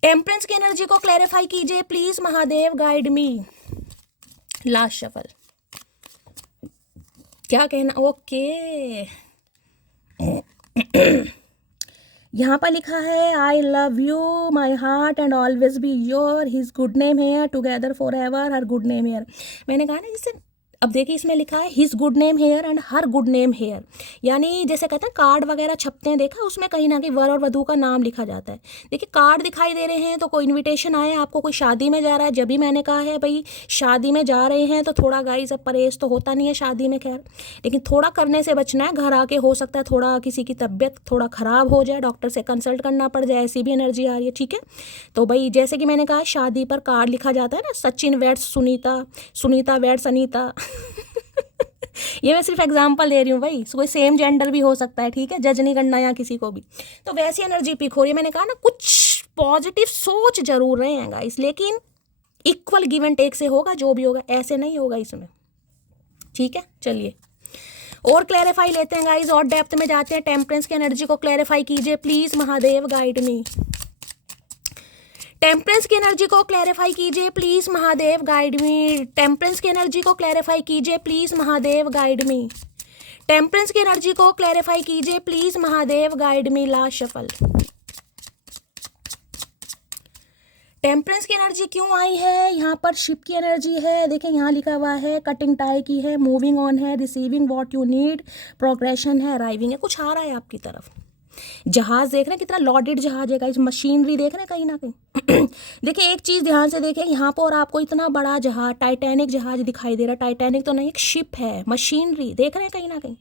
Temperance की एनर्जी को क्लैरिफाई कीजिए please Mahadev, guide me. Last shuffle, क्या कहना, ओके। यहाँ पर लिखा है I love you my heart and always be your, his good name here together for ever, her good name here. मैंने कहा ना जिससे, अब देखिए इसमें लिखा है his good name here and her good name here, यानी जैसे कहते हैं कार्ड वगैरह छपते हैं, देखा उसमें कहीं ना कहीं वर और वधू का नाम लिखा जाता है। देखिए कार्ड दिखाई दे रहे हैं तो कोई इनविटेशन आया आपको, कोई शादी में जा रहा है, जब भी मैंने कहा है भाई शादी में जा रहे हैं तो थोड़ा गाइस, अब परहेज तो होता नहीं है शादी में खैर, लेकिन थोड़ा करने से बचना है। घर आके हो सकता है थोड़ा किसी की तबीयत थोड़ा ख़राब हो जाए, डॉक्टर से कंसल्ट करना पड़ जाए, ऐसी भी एनर्जी आ रही है, ठीक है। तो भाई जैसे कि मैंने कहा शादी पर कार्ड लिखा जाता है ना, सचिन वेड्स सुनीता, सुनीता वेड्स अनीता। ये मैं सिर्फ एग्जांपल दे रही हूँ भाई, कोई सेम जेंडर भी हो सकता है, ठीक है, जज नहीं करना यहाँ किसी को भी। तो वैसी एनर्जी पिक हो रही है। मैंने कहा ना कुछ पॉजिटिव सोच जरूर रहे हैं गाइस, लेकिन इक्वल गिव एंड टेक से होगा, जो भी होगा ऐसे नहीं होगा इसमें, ठीक है। चलिए और क्लैरिफाई लेते हैं गाइस, और डेप्थ में जाते हैं। टेम्परेंस की एनर्जी को क्लैरिफाई कीजिए please Mahadev, guide me. Temperance की एनर्जी को क्लैरिफाई कीजिए please Mahadev, guide me. Temperance की एनर्जी को क्लैरिफाई कीजिए please Mahadev, guide me. Temperance की एनर्जी को क्लैरिफाई कीजिए please Mahadev, guide me. Last shuffle, temperance की एनर्जी क्यों आई है, यहाँ पर शिप की एनर्जी है, देखिए यहाँ लिखा हुआ है कटिंग टाई की है, मूविंग ऑन है, receiving what you need, progression है, अराइविंग है, कुछ आ रहा है आपकी तरफ। जहाज देख रहे हैं कितना लॉडेड जहाज है गाइस, मशीनरी देख रहे हैं कहीं ना कहीं। देखिए एक चीज ध्यान से देखें, यहाँ पर आपको इतना बड़ा जहाज, टाइटैनिक जहाज दिखाई दे रहा है, टाइटैनिक तो नहीं, एक शिप है, मशीनरी देख रहे हैं कहीं ना कहीं,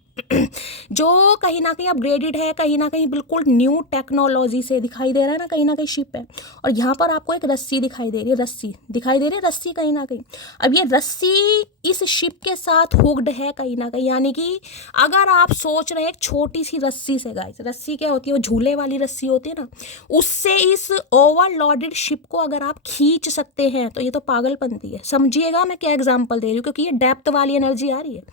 जो कहीं ना कहीं अपग्रेडेड है, कहीं ना कहीं बिल्कुल न्यू टेक्नोलॉजी से दिखाई दे रहा है ना कहीं शिप है। और यहाँ पर आपको एक रस्सी दिखाई दे रही है, रस्सी दिखाई दे रही है, रस्सी कहीं ना कहीं। अब ये रस्सी इस शिप के साथ हुक्ड है कहीं ना कहीं, यानी कि अगर आप सोच रहे हैं एक छोटी सी रस्सी से गाइस, रस्सी क्या होती है, वो झूले वाली रस्सी होती है ना, उससे इस ओवरलोडेड शिप को अगर आप खींच सकते हैं तो ये तो पागलपंती है। समझिएगा मैं क्या एग्जांपल दे रही हूँ, क्योंकि ये डेप्थ वाली एनर्जी आ रही है।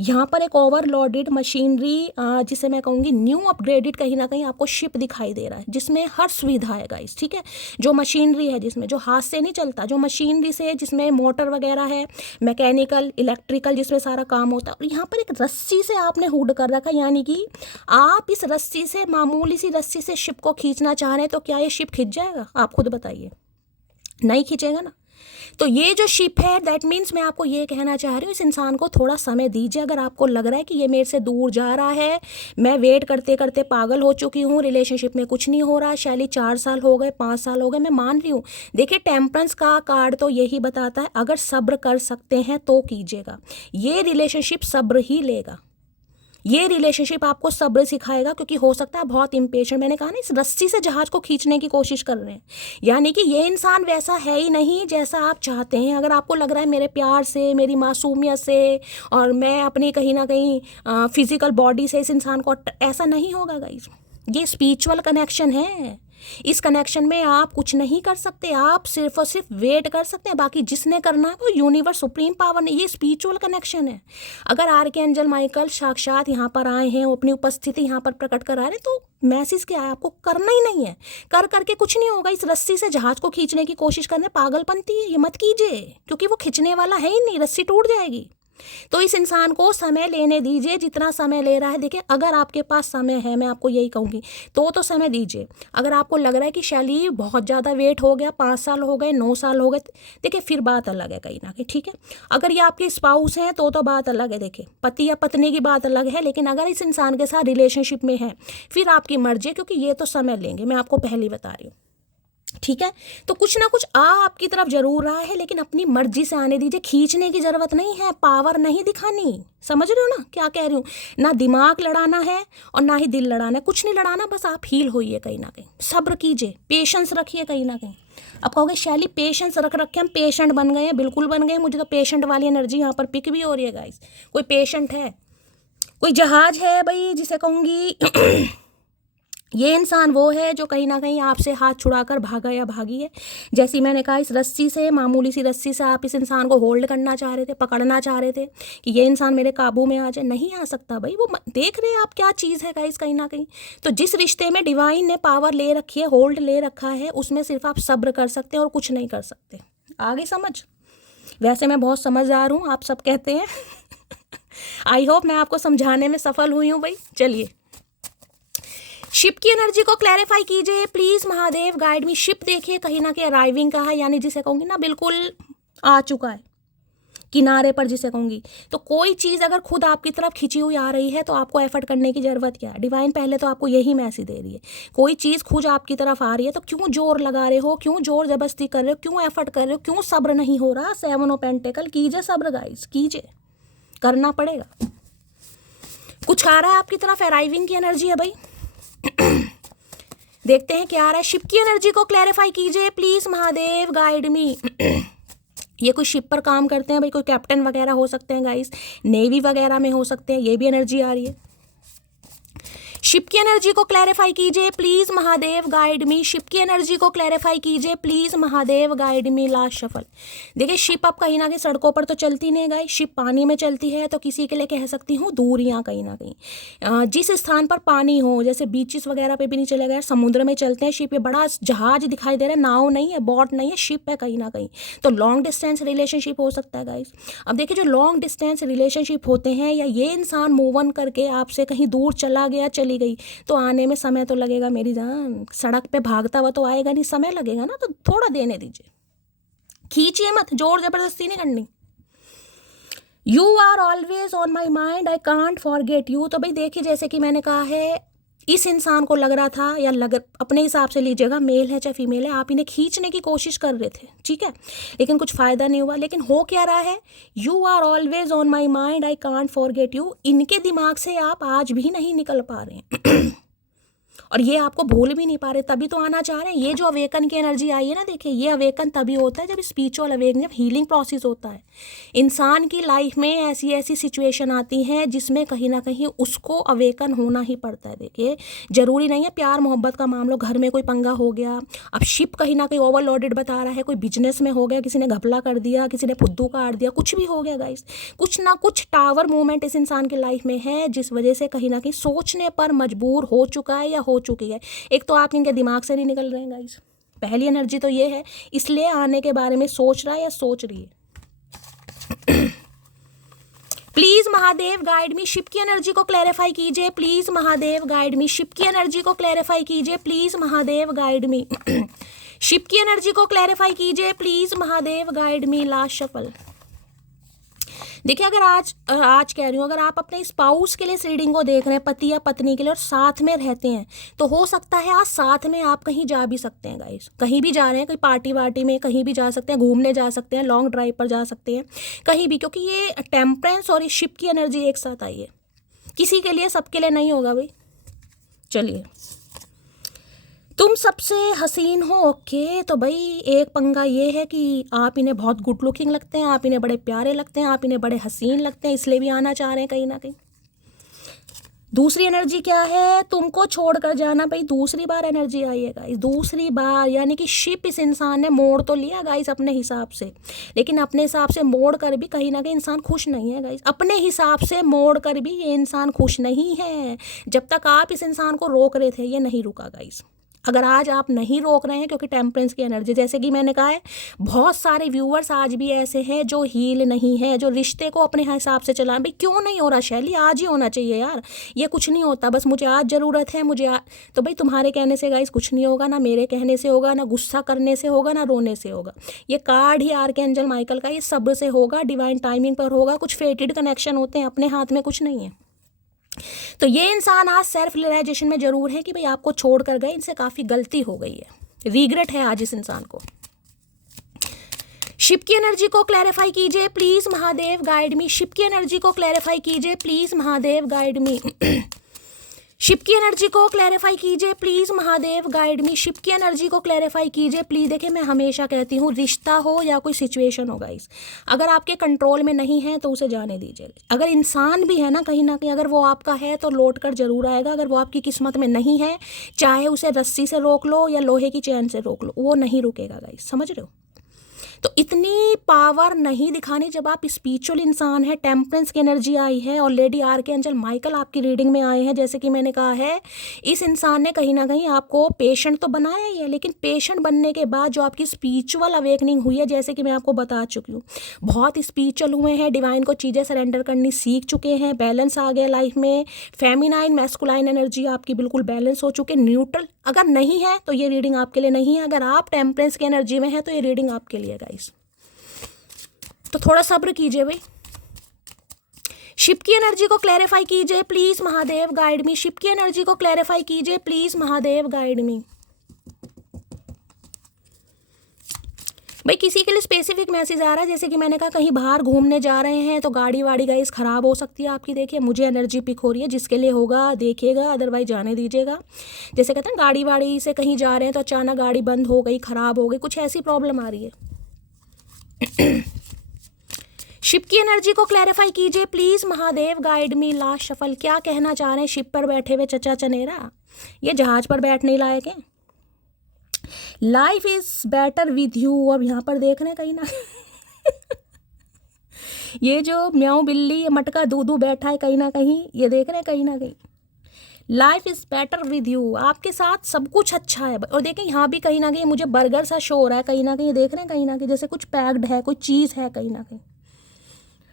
यहाँ पर एक ओवरलोडेड मशीनरी, जिसे मैं कहूँगी न्यू अपग्रेडेड कहीं ना कहीं आपको शिप दिखाई दे रहा है, जिसमें हर सुविधा है गाइस, ठीक है। जो मशीनरी है, जिसमें जो हाथ से नहीं चलता, जो मशीनरी से, जिसमें मोटर वगैरह है, मैकेनिकल, इलेक्ट्रिकल, जिसमें सारा काम होता है। और यहाँ पर एक रस्सी से आपने हुड कर रखा है, यानी कि आप इस रस्सी से, मामूली सी रस्सी से शिप को खींचना चाह रहे हैं, तो क्या ये शिप खिंच जाएगा? आप खुद बताइए, नहीं खींचेगा ना। तो ये जो शिप है, दैट मीन्स मैं आपको ये कहना चाह रही हूँ, इस इंसान को थोड़ा समय दीजिए। अगर आपको लग रहा है कि ये मेरे से दूर जा रहा है, मैं वेट करते करते पागल हो चुकी हूँ, रिलेशनशिप में कुछ नहीं हो रहा, शैली 4 साल हो गए, 5 साल हो गए, मैं मान रही हूँ। देखिए टेम्परेंस का कार्ड तो यही बताता है, अगर सब्र कर सकते हैं तो कीजिएगा। ये रिलेशनशिप सब्र ही लेगा, ये रिलेशनशिप आपको सब्र सिखाएगा, क्योंकि हो सकता है बहुत इम्पेशेंट, मैंने कहा ना, इस रस्सी से जहाज को खींचने की कोशिश कर रहे हैं, यानी कि ये इंसान वैसा है ही नहीं जैसा आप चाहते हैं। अगर आपको लग रहा है मेरे प्यार से, मेरी मासूमियत से, और मैं अपनी कहीं ना कहीं फिजिकल बॉडी से इस इंसान को, ऐसा नहीं होगा गाइस। ये स्पिरिचुअल कनेक्शन है, इस कनेक्शन में आप कुछ नहीं कर सकते, आप सिर्फ और सिर्फ वेट कर सकते हैं। बाकी जिसने करना है वो यूनिवर्स, सुप्रीम पावर ने, ये स्पिरिचुअल कनेक्शन है। अगर आर्कएंजल माइकल साक्षात यहाँ पर आए हैं, अपनी उपस्थिति यहाँ पर प्रकट करा रहे हैं, तो मैसेज क्या है, आपको करना ही नहीं है। कर करके कुछ नहीं होगा। इस रस्सी से जहाज को खींचने की कोशिश करने, पागलपंती है, ये मत कीजिए, क्योंकि वो खींचने वाला है ही नहीं, रस्सी टूट जाएगी। तो इस इंसान को समय लेने दीजिए, जितना समय ले रहा है। देखिए अगर आपके पास समय है, मैं आपको यही कहूँगी, तो समय दीजिए। अगर आपको लग रहा है कि शैली बहुत ज़्यादा वेट हो गया, 5 साल हो गए, 9 साल हो गए, देखिए फिर बात अलग है कहीं ना कहीं, ठीक है। अगर ये आपके स्पाउस हैं तो बात अलग है, देखिए पति या पत्नी की बात अलग है। लेकिन अगर इस इंसान के साथ रिलेशनशिप में है, फिर आपकी मर्जी है, क्योंकि ये तो समय लेंगे, मैं आपको पहले ही बता रही हूँ। ठीक है, तो कुछ ना कुछ आपकी तरफ जरूर रहा है, लेकिन अपनी मर्जी से आने दीजिए। खींचने की जरूरत नहीं है, पावर नहीं दिखानी। समझ रहे हो ना क्या कह रही हूँ? ना दिमाग लड़ाना है और ना ही दिल लड़ाना है, कुछ नहीं लड़ाना, बस आप हील होइए कहीं ना कहीं, सब्र कीजिए, पेशेंस रखिए कहीं ना कहीं। अब कहोगे शैली पेशेंस रख रखे हम पेशेंट बन गए हैं, बिल्कुल बन गए। मुझे तो पेशेंट वाली एनर्जी यहाँ पर पिक भी हो रही है गाइस। कोई पेशेंट है, कोई जहाज है भाई जिसे कहूँगी ये इंसान वो है जो कहीं ना कहीं आपसे हाथ छुड़ाकर भागा या भागी है। जैसी मैंने कहा, इस रस्सी से, मामूली सी रस्सी से आप इस इंसान को होल्ड करना चाह रहे थे, पकड़ना चाह रहे थे कि ये इंसान मेरे काबू में आ जाए। नहीं आ सकता भाई, वो देख रहे हैं आप क्या चीज़ है गाइस कहीं ना कहीं। तो जिस रिश्ते में डिवाइन ने पावर ले रखी है, होल्ड ले रखा है, उसमें सिर्फ आप सब्र कर सकते हैं और कुछ नहीं कर सकते। आगे समझ? वैसे मैं बहुत समझदार हूँ, आप सब कहते हैं। आई होप मैं आपको समझाने में सफल हुई हूँ भाई। चलिए, शिप की एनर्जी को क्लैरिफाई कीजिए please Mahadev, guide me. Ship देखिए कहीं ना कहीं अराइविंग का है, यानी जिसे कहूँगी ना बिल्कुल आ चुका है किनारे पर, जिसे कहूँगी। तो कोई चीज़ अगर खुद आपकी तरफ खिंची हुई आ रही है तो आपको एफर्ट करने की ज़रूरत क्या है? डिवाइन पहले तो आपको यही मैसेज दे रही है। कोई चीज़ खुद आपकी तरफ आ रही है तो क्यों जोर लगा रहे हो, क्यों जोर जबरदस्ती कर रहे हो, क्यों एफर्ट कर रहे हो, क्यों सब्र नहीं हो रहा? 7 ऑफ पेंटिकल, कीजिए सब्र गाइस, कीजिए, करना पड़ेगा। कुछ आ रहा है आपकी तरफ, अराइविंग की एनर्जी है भाई। देखते हैं क्या आ रहा है। शिप की एनर्जी को क्लैरिफाई कीजिए प्लीज महादेव, गाइड मी। ये कोई शिप पर काम करते हैं भाई, कोई कैप्टन वगैरह हो सकते हैं गाइस, नेवी वगैरह में हो सकते हैं, ये भी एनर्जी आ रही है। शिप की एनर्जी को क्लैरिफाई कीजिए please Mahadev, guide me. Ship की एनर्जी को क्लैरिफाई कीजिए please Mahadev, guide me. Last shuffle. देखिए, शिप अब कहीं ना कहीं सड़कों पर तो चलती नहीं गाइस, शिप पानी में चलती है, तो किसी के लिए कह सकती हूँ दूरियां कहीं ना कहीं। जिस स्थान पर पानी हो, जैसे बीचेस वगैरह पे भी नहीं चलेगा, समुद्र में चलते हैं शिप। ये बड़ा जहाज दिखाई दे रहा है, नाव नहीं है, बोट नहीं है, शिप है कहीं ना कहीं। तो लॉन्ग डिस्टेंस रिलेशनशिप हो सकता है गाइस। अब देखिए, जो लॉन्ग डिस्टेंस रिलेशनशिप होते हैं, या ये इंसान मूव ऑन करके आपसे कहीं दूर चला गया, चली गई, तो आने में समय तो लगेगा मेरी जान। सड़क पे भागता हुआ तो आएगा नहीं, समय लगेगा ना, तो थोड़ा देने दीजिए, खींचिए मत, जोर जबरदस्ती नहीं करनी। You are always on my mind, I can't forget you. तो भाई देखिए, जैसे कि मैंने कहा है, इस इंसान को लग रहा था, या अपने हिसाब से लीजिएगा, मेल है चाहे फीमेल है, आप इन्हें खींचने की कोशिश कर रहे थे, ठीक है, लेकिन कुछ फायदा नहीं हुआ। लेकिन हो क्या रहा है, you are always on my mind, I can't forget you. इनके दिमाग से आप आज भी नहीं निकल पा रहे हैं। और ये आपको भूल भी नहीं पा रहे, तभी तो आना चाह रहे हैं। ये जो अवेकन की एनर्जी आई है ना, देखिए, ये अवेकन तभी होता है जब स्पिरिचुअल अवेकन, जब हीलिंग प्रोसेस होता है। इंसान की लाइफ में ऐसी ऐसी सिचुएशन आती हैं जिसमें कहीं ना कहीं उसको अवेकन होना ही पड़ता है। देखिए, जरूरी नहीं है प्यार मोहब्बत का मामला, घर में कोई पंगा हो गया, अब शिप कहीं ना कहीं ओवरलोडेड बता रहा है, कोई बिजनेस में हो गया, किसी ने घपला कर दिया, किसी ने फुद्दू काट दिया, कुछ भी हो गया गाइस, कुछ ना कुछ टावर मूवमेंट इस इंसान की लाइफ में है, जिस वजह से कहीं ना कहीं सोचने पर मजबूर हो चुका है या हो चुकी है। एक तो आप इनके दिमाग से नहीं निकल रहे हैं गाइस, पहली एनर्जी तो ये है, इसलिए आने के बारे में सोच रहा है या सोच रही है। Please Mahadev, guide me. Ship की एनर्जी को क्लैरिफाई कीजिए please Mahadev, guide me. Ship की एनर्जी को क्लैरिफाई कीजिए please Mahadev, guide me. Ship की एनर्जी को क्लैरिफाई कीजिए please Mahadev, guide me. Last shuffle. देखिए, अगर आज कह रही हूँ, अगर आप अपने स्पाउस के लिए इस रीडिंग को देख रहे हैं, पति या पत्नी के लिए, और साथ में रहते हैं, तो हो सकता है आज साथ में आप कहीं जा भी सकते हैं गाइस। कहीं भी जा रहे हैं, कोई पार्टी वार्टी में कहीं भी जा सकते हैं, घूमने जा सकते हैं, लॉन्ग ड्राइव पर जा सकते हैं, कहीं भी, क्योंकि ये टेम्परेंस और ये शिप की एनर्जी एक साथ आई है। किसी के लिए, सबके लिए नहीं होगा भाई। चलिए, तुम सबसे हसीन हो, ओके। तो भाई एक पंगा ये है कि आप इन्हें बहुत गुड लुकिंग लगते हैं, आप इन्हें बड़े प्यारे लगते हैं, आप इन्हें बड़े हसीन लगते हैं, इसलिए भी आना चाह रहे हैं कहीं ना कहीं। दूसरी एनर्जी क्या है, तुमको छोड़कर जाना। भाई दूसरी बार एनर्जी आई है गाइस, दूसरी बार, यानी कि शिप इस इंसान ने मोड़ तो लिया गाइस अपने हिसाब से, लेकिन अपने हिसाब से मोड़ कर भी कहीं ना कहीं इंसान खुश नहीं है गाइस। अपने हिसाब से मोड़ कर भी ये इंसान खुश नहीं है। जब तक आप इस इंसान को रोक रहे थे, ये नहीं रुका गाइस। अगर आज आप नहीं रोक रहे हैं, क्योंकि टेम्परेंस की एनर्जी, जैसे कि मैंने कहा है, बहुत सारे व्यूअर्स आज भी ऐसे हैं जो हील नहीं है, जो रिश्ते को अपने हिसाब से चलाएं। भाई क्यों नहीं हो रहा शैली, आज ही होना चाहिए यार, ये कुछ नहीं होता, बस मुझे आज ज़रूरत है, तो भाई तुम्हारे कहने से गाइस कुछ नहीं होगा, ना मेरे कहने से होगा, ना गुस्सा करने से होगा, ना रोने से होगा। ये कार्ड ही आर्कएंजल माइकल का, ये सब्र से होगा, डिवाइन टाइमिंग पर होगा। कुछ फेटेड कनेक्शन होते हैं, अपने हाथ में कुछ नहीं है। तो ये इंसान आज सेल्फ रियलाइजेशन में जरूर है कि भाई आपको छोड़ कर गए, इनसे काफ़ी गलती हो गई है, रिग्रेट है आज इस इंसान को। शिप की एनर्जी को क्लैरिफाई कीजिए please Mahadev guide me. Ship की एनर्जी को क्लैरिफाई कीजिए please Mahadev guide me. Ship की एनर्जी को क्लैरिफाई कीजिए please Mahadev guide me. Ship की एनर्जी को क्लैरिफाई कीजिए प्लीज। देखिए मैं हमेशा कहती हूँ, रिश्ता हो या कोई सिचुएशन हो गाइस, अगर आपके कंट्रोल में नहीं है तो उसे जाने दीजिए। अगर इंसान भी है ना कहीं, अगर वो आपका है तो लौट कर जरूर आएगा। अगर वो आपकी किस्मत में नहीं है, चाहे उसे रस्सी से रोक लो या लोहे की चैन से रोक लो, वो नहीं रुकेगा गाइस, समझ रहे हो। तो इतनी पावर नहीं दिखानी जब आप स्पिरिचुअल इंसान है। टेम्परेंस की एनर्जी आई है और लेडी आर्कएंजल माइकल आपकी रीडिंग में आए हैं। जैसे कि मैंने कहा है, इस इंसान ने कहीं ना कहीं आपको पेशेंट तो बनाया ही है, लेकिन पेशेंट बनने के बाद जो आपकी स्पिरिचुअल अवेकनिंग हुई है, जैसे कि मैं आपको बता चुकी हूँ, बहुत स्पिरिचुअल हुए हैं, डिवाइन को चीज़ें सरेंडर करनी सीख चुके हैं, बैलेंस आ गया लाइफ में, फेमिनाइन मैस्कुलाइन एनर्जी आपकी बिल्कुल बैलेंस हो चुके, न्यूट्रल। अगर नहीं है तो ये रीडिंग आपके लिए नहीं है। अगर आप टेम्परेंस की एनर्जी में है तो ये रीडिंग आपके लिए गाइस। तो थोड़ा सब्र कीजिए भाई। शिप की एनर्जी को क्लैरिफाई कीजिए please Mahadev guide me. Ship की एनर्जी को क्लैरिफाई कीजिए प्लीज महादेव गाइड मी। भाई किसी के लिए स्पेसिफिक मैसेज आ रहा है, जैसे कि मैंने कहा कहीं बाहर घूमने जा रहे हैं तो गाड़ी वाड़ी गाइस खराब हो सकती है आपकी। देखिए मुझे एनर्जी पिक हो रही है, जिसके लिए होगा देखिएगा, अदरवाइज जाने दीजिएगा। जैसे कहते हैं गाड़ी वाड़ी से कहीं जा रहे हैं तो अचानक गाड़ी बंद हो गई, खराब हो गई, कुछ ऐसी प्रॉब्लम आ रही है। शिप की एनर्जी को क्लैरिफाई कीजिए please Mahadev guide me. Last shuffle, क्या कहना चाह रहे हैं शिप पर बैठे हुए चचा चनेरा? ये जहाज पर बैठने लायक है। Life is better with you. अब यहाँ पर देख रहे हैं कहीं ना ये जो म्याऊ बिल्ली, ये मटका दूधू बैठा है कहीं ना कहीं, ये देख रहे हैं कहीं ना कहीं। Life is better with you, आपके साथ सब कुछ अच्छा है। और देखें यहाँ भी कहीं ना कहीं मुझे बर्गर सा शो हो रहा है कहीं ना कहीं, देख रहे हैं कहीं ना कहीं, जैसे कुछ पैक्ड है, कोई चीज़ है कहीं ना कहीं,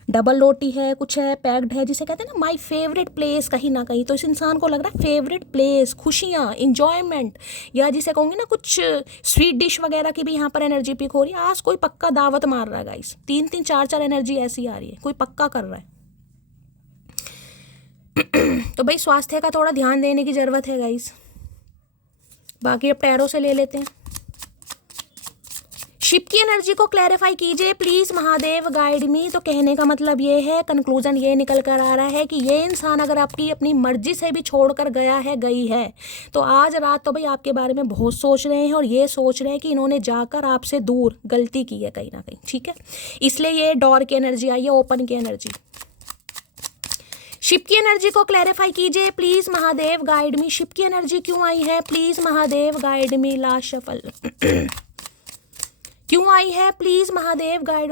डबल रोटी है, कुछ है पैक्ड है, जिसे कहते हैं ना माय फेवरेट प्लेस कहीं ना कहीं। तो इस इंसान को लग रहा है फेवरेट प्लेस, खुशियाँ, इंजॉयमेंट, या जिसे कहूँगी ना कुछ स्वीट डिश वगैरह की भी यहाँ पर एनर्जी पिक हो रही है। आज कोई पक्का दावत मार रहा है गाइस, 3-3 4-4 एनर्जी ऐसी आ रही है, कोई पक्का कर रहा है। तो भाई स्वास्थ्य का थोड़ा ध्यान देने की ज़रूरत है गाइस। बाकी अब टैरो से ले लेते हैं। शिप की एनर्जी को क्लैरिफाई कीजिए प्लीज महादेव गाइड मी। तो कहने का मतलब ये है, कंक्लूजन ये निकल कर आ रहा है कि ये इंसान अगर आपकी अपनी मर्जी से भी छोड़कर गया है, गई है, तो आज रात तो भाई आपके बारे में बहुत सोच रहे हैं और ये सोच रहे हैं कि इन्होंने जाकर आपसे दूर गलती की है कहीं ना कहीं, ठीक है। इसलिए ये डोर की एनर्जी आई है, ओपन की एनर्जी। शिप की एनर्जी को क्लैरिफाई कीजिए please Mahadev guide me. Ship की एनर्जी क्यों आई है please Mahadev guide me. Last shuffle क्यों आई है प्लीज महादेव गाइड।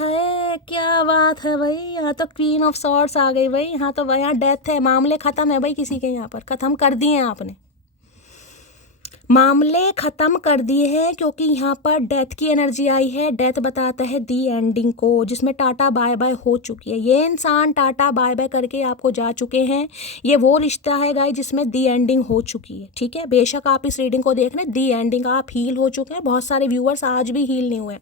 है क्या बात है भाई, यहाँ तो क्वीन ऑफ सॉर्ड्स आ गई भाई। यहाँ तो यहाँ डेथ है, मामले खत्म है भाई, किसी के यहाँ पर खत्म कर दिए हैं आपने, मामले ख़त्म कर दिए हैं, क्योंकि यहाँ पर डेथ की एनर्जी आई है। डेथ बताता है दी एंडिंग को, जिसमें टाटा बाय बाय हो चुकी है। ये इंसान टाटा बाय बाय करके आपको जा चुके हैं। ये वो रिश्ता है गाइस जिसमें दी एंडिंग हो चुकी है, ठीक है। बेशक आप इस रीडिंग को देख रहे हैं, दी एंडिंग आप हील हो चुके हैं। बहुत सारे व्यूअर्स आज भी हील नहीं हुए।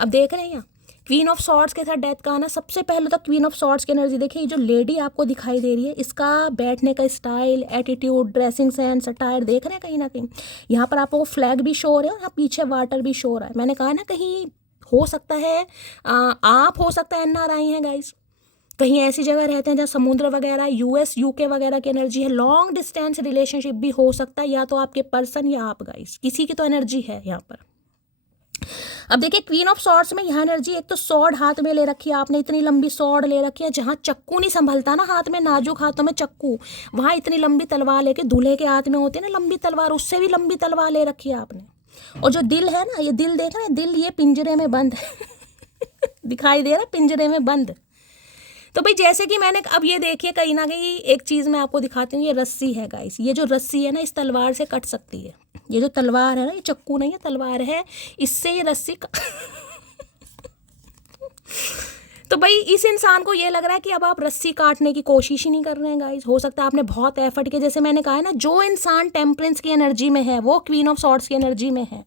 अब देख रहे हैं यहाँ क्वीन ऑफ सॉर्ड्स के साथ डेथ का आना। सबसे पहले तो क्वीन ऑफ सॉर्ड्स की एनर्जी देखिए, ये जो लेडी आपको दिखाई दे रही है, इसका बैठने का style, attitude, dressing sense, attire देख रहे हैं कहीं ना कहीं। यहाँ पर आपको फ्लैग भी शो हो रहा है, यहाँ पीछे वाटर भी शो हो रहा है। मैंने कहा ना कहीं हो सकता है आप हो सकता है NRI हैं गाइस, कहीं ऐसी जगह रहते हैं जहाँ समुद्र वगैरह, US UK वगैरह की एनर्जी है। लॉन्ग डिस्टेंस रिलेशनशिप भी हो सकता है, या तो आपके पर्सन या आप गाइस, किसी की तो एनर्जी है यहाँ पर। अब देखिए क्वीन ऑफ सॉर्ड्स में यहाँ एनर्जी, एक तो सॉर्ड हाथ में ले रखी है आपने, इतनी लंबी सॉर्ड ले रखी है, जहाँ चक्कू नहीं संभलता ना हाथ में, नाजुक हाथों में चक्कू, वहाँ इतनी लंबी तलवार लेके, दूल्हे के हाथ में होती है ना लंबी तलवार, उससे भी लंबी तलवार ले रखी है आपने। और जो दिल है ना, ये दिल देख रहे हैं, दिल ये पिंजरे में बंद दिखाई दे रहा है, पिंजरे में बंद। तो भाई जैसे कि मैंने अब ये देखिए कहीं ना कहीं एक चीज़ मैं आपको दिखाती हूँ, ये रस्सी है गाइस। ये जो रस्सी है ना, इस तलवार से कट सकती है। ये जो तलवार है ना, ये चक्कू नहीं है, तलवार है, इससे ये रस्सी तो भाई इस इंसान को ये लग रहा है कि अब आप रस्सी काटने की कोशिश ही नहीं कर रहे हैं गाइस। हो सकता है आपने बहुत एफर्ट किया, जैसे मैंने कहा है ना, जो इंसान टेम्परेंस की एनर्जी में है वो क्वीन ऑफ सॉर्ड्स की एनर्जी में है।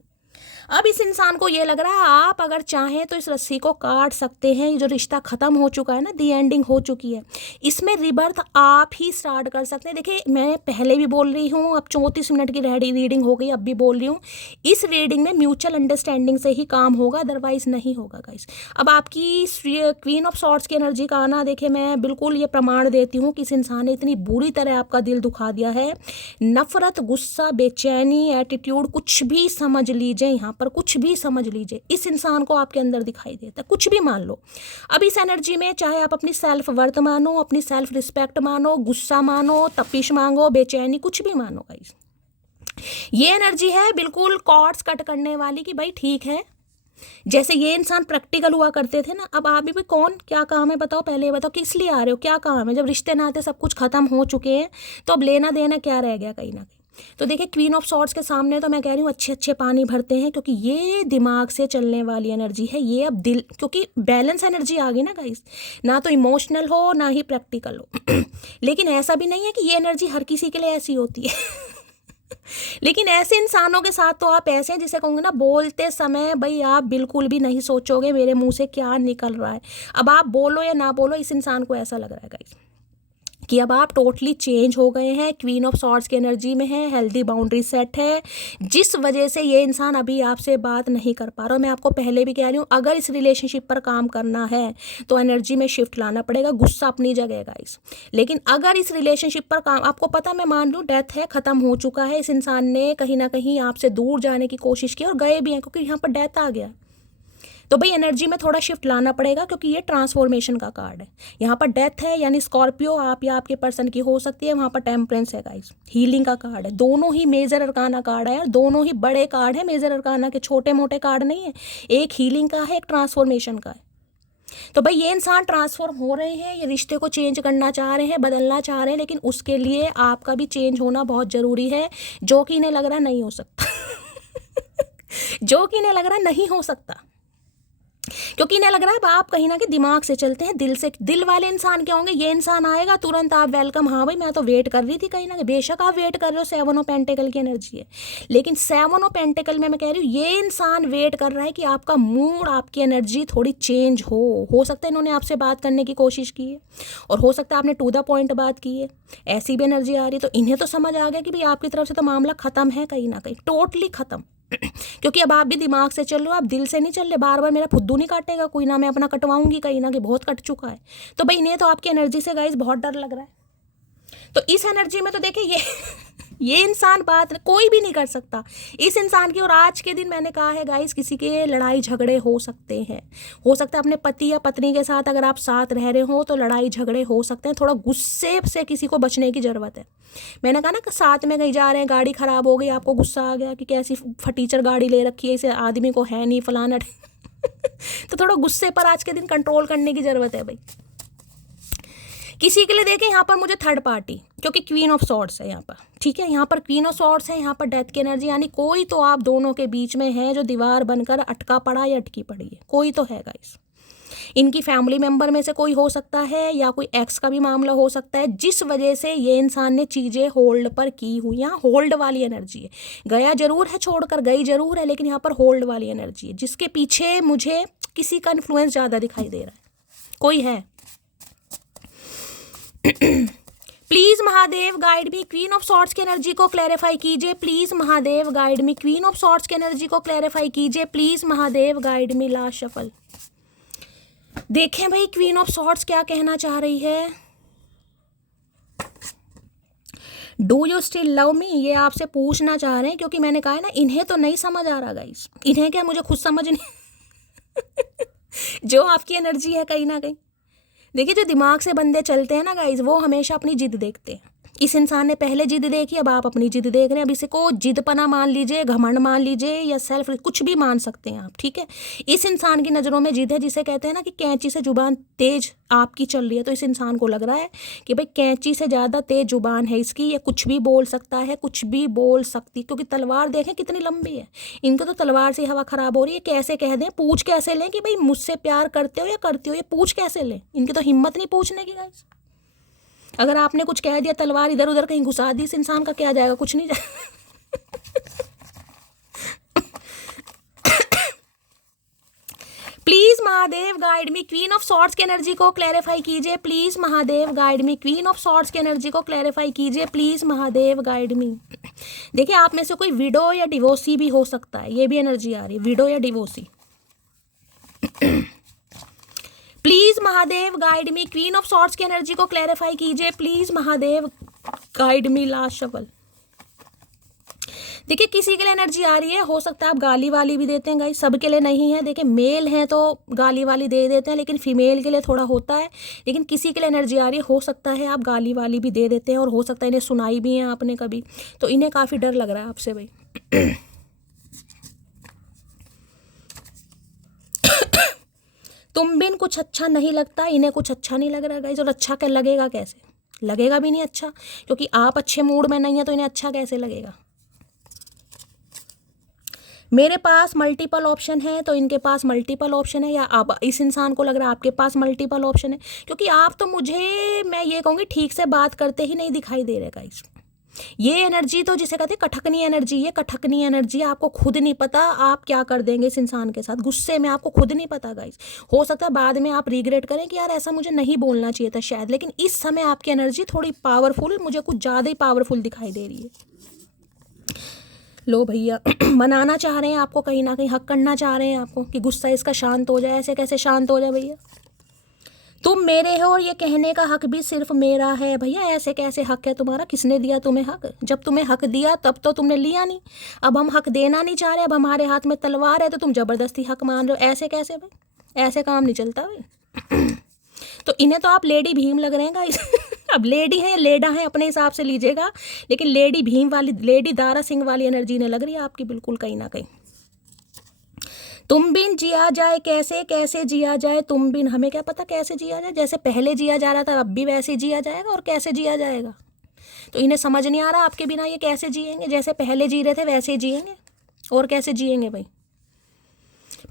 अब इस इंसान को ये लग रहा है आप अगर चाहें तो इस रस्सी को काट सकते हैं। ये जो रिश्ता ख़त्म हो चुका है ना, दी एंडिंग हो चुकी है, इसमें रिबर्थ आप ही स्टार्ट कर सकते हैं। देखिए मैं पहले भी बोल रही हूँ, अब 34 मिनट की रीडिंग हो गई, अब भी बोल रही हूँ, इस रीडिंग में म्यूचुअल अंडरस्टैंडिंग से ही काम होगा, अदरवाइज नहीं होगा गाइस। अब आपकी क्वीन ऑफ सॉर्ड्स की एनर्जी का आना, देखिए मैं बिल्कुल ये प्रमाण देती हूँ कि इस इंसान ने इतनी बुरी तरह आपका दिल दुखा दिया है। नफरत, गुस्सा, बेचैनी, एटीट्यूड, कुछ भी समझ लीजिए, यहाँ पर कुछ भी समझ लीजिए, इस इंसान को आपके अंदर दिखाई देता है, कुछ भी मान लो। अब इस एनर्जी में चाहे आप अपनी सेल्फ वर्थ मानो, अपनी सेल्फ रिस्पेक्ट मानो, गुस्सा मानो, तपिश मांगो, बेचैनी, कुछ भी मानो गाइस, ये एनर्जी है बिल्कुल कॉर्ड्स कट करने वाली कि भाई ठीक है, जैसे ये इंसान प्रैक्टिकल हुआ करते थे ना, अब आप भी कौन क्या काम है बताओ, पहले ये बताओ किस लिए आ रहे हो, क्या काम है। जब रिश्ते नाते सब कुछ खत्म हो चुके हैं तो अब लेना देना क्या रह गया कहीं ना कहीं। तो देखिए क्वीन ऑफ सॉर्ड्स के सामने तो मैं कह रही हूँ अच्छे अच्छे पानी भरते हैं, क्योंकि ये दिमाग से चलने वाली एनर्जी है, ये अब दिल, क्योंकि बैलेंस एनर्जी आ गई ना गाइस, ना तो इमोशनल हो ना ही प्रैक्टिकल हो लेकिन ऐसा भी नहीं है कि ये एनर्जी हर किसी के लिए ऐसी होती है लेकिन ऐसे इंसानों के साथ तो आप ऐसे हैं जिसे कहूँगे ना, बोलते समय भाई आप बिल्कुल भी नहीं सोचोगे मेरे मुंह से क्या निकल रहा है। अब आप बोलो या ना बोलो, इस इंसान को ऐसा लग रहा है गाइस कि अब आप टोटली चेंज हो गए हैं, क्वीन ऑफ सॉर्ड्स की एनर्जी में है, हेल्दी बाउंड्री सेट है, जिस वजह से ये इंसान अभी आपसे बात नहीं कर पा रहा। मैं आपको पहले भी कह रही हूँ, अगर इस रिलेशनशिप पर काम करना है तो एनर्जी में शिफ्ट लाना पड़ेगा, गुस्सा अपनी जगह गाइस। लेकिन अगर इस रिलेशनशिप पर काम, आपको पता, मैं मान लूँ डेथ है, ख़त्म हो चुका है, इस इंसान ने कहीं ना कहीं आपसे दूर जाने की कोशिश की और गए भी हैं, क्योंकि यहाँ पर डेथ आ गया, तो भाई एनर्जी में थोड़ा शिफ्ट लाना पड़ेगा, क्योंकि ये ट्रांसफॉर्मेशन का कार्ड है। यहाँ पर डेथ है यानी स्कॉर्पियो आप या आपके पर्सन की हो सकती है, वहाँ पर टेम्परेंस है गाइस, हीलिंग का कार्ड है। दोनों ही मेजर अरकाना कार्ड है यार, दोनों ही बड़े कार्ड है मेजर अरकाना के, छोटे मोटे कार्ड नहीं है, एक हीलिंग का है, एक ट्रांसफॉर्मेशन का है। तो भाई ये इंसान ट्रांसफॉर्म हो रहे हैं, ये रिश्ते को चेंज करना चाह रहे हैं, बदलना चाह रहे हैं, लेकिन उसके लिए आपका भी चेंज होना बहुत ज़रूरी है, जो कि इन्हें लग रहा नहीं हो सकता जो कि इन्हें लग रहा नहीं हो सकता, क्योंकि इन्हें लग रहा है आप कहीं ना कहीं दिमाग से चलते हैं, दिल से। दिल वाले इंसान क्या होंगे, ये इंसान आएगा तुरंत आप वेलकम, हाँ भाई मैं तो वेट कर रही थी कहीं ना कहीं, बेशक आप वेट कर रहे हो, 7 ऑफ पेंटिकल की एनर्जी है, लेकिन 7 ऑफ पेंटिकल में मैं कह रही हूँ ये इंसान वेट कर रहा है कि आपका मूड, आपकी एनर्जी थोड़ी चेंज हो सकता है इन्होंने आपसे बात करने की कोशिश की है, और हो सकता है आपने टू द पॉइंट बात की है, ऐसी भी एनर्जी आ रही है। तो इन्हें तो समझ आ गया कि भाई आपकी तरफ से तो मामला खत्म है कहीं ना कहीं, टोटली खत्म क्योंकि अब आप भी दिमाग से चल रहे हो, आप दिल से नहीं चल रहे। बार बार मेरा फुद्दू नहीं काटेगा कोई, ना मैं अपना कटवाऊंगी कहीं ना, कि बहुत कट चुका है। तो भाई इन्हें तो आपकी एनर्जी से गाइस बहुत डर लग रहा है। तो इस एनर्जी में तो देखिए ये इंसान बात कोई भी नहीं कर सकता इस इंसान की। और आज के दिन मैंने कहा है गाइस, किसी के लड़ाई झगड़े हो सकते हैं, हो सकता है अपने पति या पत्नी के साथ अगर आप साथ रह रहे हो तो लड़ाई झगड़े हो सकते हैं, थोड़ा गुस्से से किसी को बचने की ज़रूरत है। मैंने कहा ना कि साथ में कहीं जा रहे हैं, गाड़ी ख़राब हो गई, आपको गुस्सा आ गया कि कैसी फटीचर गाड़ी ले रखी है, इसे आदमी को है नहीं फलाना तो थोड़ा गुस्से पर आज के दिन कंट्रोल करने की ज़रूरत है भाई। किसी के लिए देखें यहाँ पर मुझे थर्ड पार्टी, क्योंकि क्वीन ऑफ सॉर्ड्स है यहाँ पर, ठीक है, यहाँ पर क्वीन ऑफ सॉर्ड्स है, यहाँ पर डेथ की एनर्जी, यानी कोई तो आप दोनों के बीच में है जो दीवार बनकर अटका पड़ा या अटकी पड़ी है, कोई तो है गाइस। इनकी फैमिली मेंबर में से कोई हो सकता है, या कोई एक्स का भी मामला हो सकता है, जिस वजह से ये इंसान ने चीज़ें होल्ड पर की हुई। यहाँ होल्ड वाली एनर्जी है, गया जरूर है, छोड़कर गई जरूर है, लेकिन यहाँ पर होल्ड वाली एनर्जी है, जिसके पीछे मुझे किसी का इन्फ्लुएंस ज़्यादा दिखाई दे रहा है, कोई है। Please Mahadev guide me, queen of swords की एनर्जी को क्लैरिफाई कीजिए, please Mahadev guide me, queen of swords की एनर्जी को क्लैरिफाई कीजिए, please Mahadev guide me. Last shuffle देखें भाई क्वीन ऑफ सॉर्ड्स क्या कहना चाह रही है। Do you still love me, ये आपसे पूछना चाह रहे हैं, क्योंकि मैंने कहा है ना इन्हें तो नहीं समझ आ रहा गाइस, इन्हें क्या मुझे खुद समझ नहीं जो आपकी एनर्जी है कहीं ना कहीं। देखिए जो दिमाग से बंदे चलते हैं ना गाइज, वो हमेशा अपनी जिद देखते हैं। इस इंसान ने पहले जिद देखी, अब आप अपनी जिद देख रहे हैं। अब इसे को जिदपना मान लीजिए, घमंड मान लीजिए, या सेल्फ, कुछ भी मान सकते हैं आप, ठीक है। इस इंसान की नज़रों में जिद है, जिसे कहते हैं ना कि कैंची से जुबान तेज आपकी चल रही है, तो इस इंसान को लग रहा है कि भाई कैंची से ज़्यादा तेज जुबान है इसकी, ये कुछ भी बोल सकता है, कुछ भी बोल सकती, क्योंकि तलवार देखें कितनी लंबी है, इनको तो तलवार से हवा ख़राब हो रही है। कैसे कह दें, पूछ कैसे लें कि भाई मुझसे प्यार करते हो या करती हो, ये पूछ कैसे लें, इनकी तो हिम्मत नहीं पूछने की गाइस। अगर आपने कुछ कह दिया, तलवार इधर उधर कहीं घुसा दी, इस इंसान का क्या जाएगा, कुछ नहीं जाएगा please Mahadev guide me, queen of swords की एनर्जी को क्लैरिफाई कीजिए please Mahadev guide me, queen of swords की एनर्जी को क्लैरिफाई कीजिए प्लीज महादेव गाइड मी। देखिए आप में से कोई विडो या डिवोर्सी भी हो सकता है, ये भी एनर्जी आ रही है, विडो या divorcee. Please Mahadev guide me, queen of swords की एनर्जी को क्लैरिफाई कीजिए please Mahadev guide me. Last shuffle. देखिए किसी के लिए एनर्जी आ रही है, हो सकता है आप गाली वाली भी देते हैं गाइस, सबके लिए नहीं है। देखिए मेल हैं तो गाली वाली दे देते हैं, लेकिन फीमेल के लिए थोड़ा होता है। लेकिन किसी के लिए एनर्जी आ रही है, हो सकता है आप गाली वाली भी दे देते हैं, और हो सकता है इन्हें सुनाई भी है आपने कभी, तो इन्हें काफ़ी डर लग रहा है आपसे भाई। तुम बिन कुछ अच्छा नहीं लगता, इन्हें कुछ अच्छा नहीं लग रहा है गाइस। और अच्छा क्या लगेगा, कैसे लगेगा भी नहीं अच्छा, क्योंकि आप अच्छे मूड में नहीं है, तो इन्हें अच्छा कैसे लगेगा। मेरे पास मल्टीपल ऑप्शन है, तो इनके पास मल्टीपल ऑप्शन है, या आप इस इंसान को लग रहा है आपके पास मल्टीपल ऑप्शन है, क्योंकि आप तो मुझे, मैं ये कहूँगी, ठीक से बात करते ही नहीं दिखाई दे रहे गाइस। ये एनर्जी तो जिसे कहते हैं कठकनी एनर्जी, ये कठकनी एनर्जी, आपको खुद नहीं पता आप क्या कर देंगे इस इंसान के साथ, गुस्से में आपको खुद नहीं पता गाइस। हो सकता है बाद में आप रिग्रेट करें कि यार ऐसा मुझे नहीं बोलना चाहिए था शायद, लेकिन इस समय आपकी एनर्जी थोड़ी पावरफुल, मुझे कुछ ज़्यादा ही पावरफुल दिखाई दे रही है। लो भैया, मनाना चाह रहे हैं आपको, कहीं ना कहीं हक करना चाह रहे हैं आपको कि गुस्सा इसका शांत हो जाए। ऐसे कैसे शांत हो जाए भैया, तुम मेरे हो और ये कहने का हक भी सिर्फ मेरा है। भैया ऐसे कैसे हक है तुम्हारा, किसने दिया तुम्हें हक? जब तुम्हें हक दिया तब तो तुमने लिया नहीं, अब हम हक देना नहीं चाह रहे, अब हमारे हाथ में तलवार है तो तुम ज़बरदस्ती हक मान रहे हो। ऐसे कैसे भाई, ऐसे काम नहीं चलता भाई। तो इन्हें तो आप लेडी भीम लग रहे हैं गाइस। अब लेडी है या लेडा है अपने हिसाब से लीजिएगा, लेकिन लेडी भीम वाली, लेडी दारा सिंह वाली एनर्जी ने लग रही है आपकी बिल्कुल कहीं ना कहीं। तुम बिन जिया जाए कैसे, कैसे जिया जाए तुम बिन, हमें क्या पता कैसे जिया जाए। जैसे पहले जिया जा रहा था अब भी वैसे जिया जाएगा, और कैसे जिया जाएगा तो इन्हें समझ नहीं आ रहा आपके बिना ये कैसे जिएंगे। जैसे पहले जी रहे थे वैसे ही जिएंगे, और कैसे जिएंगे भाई।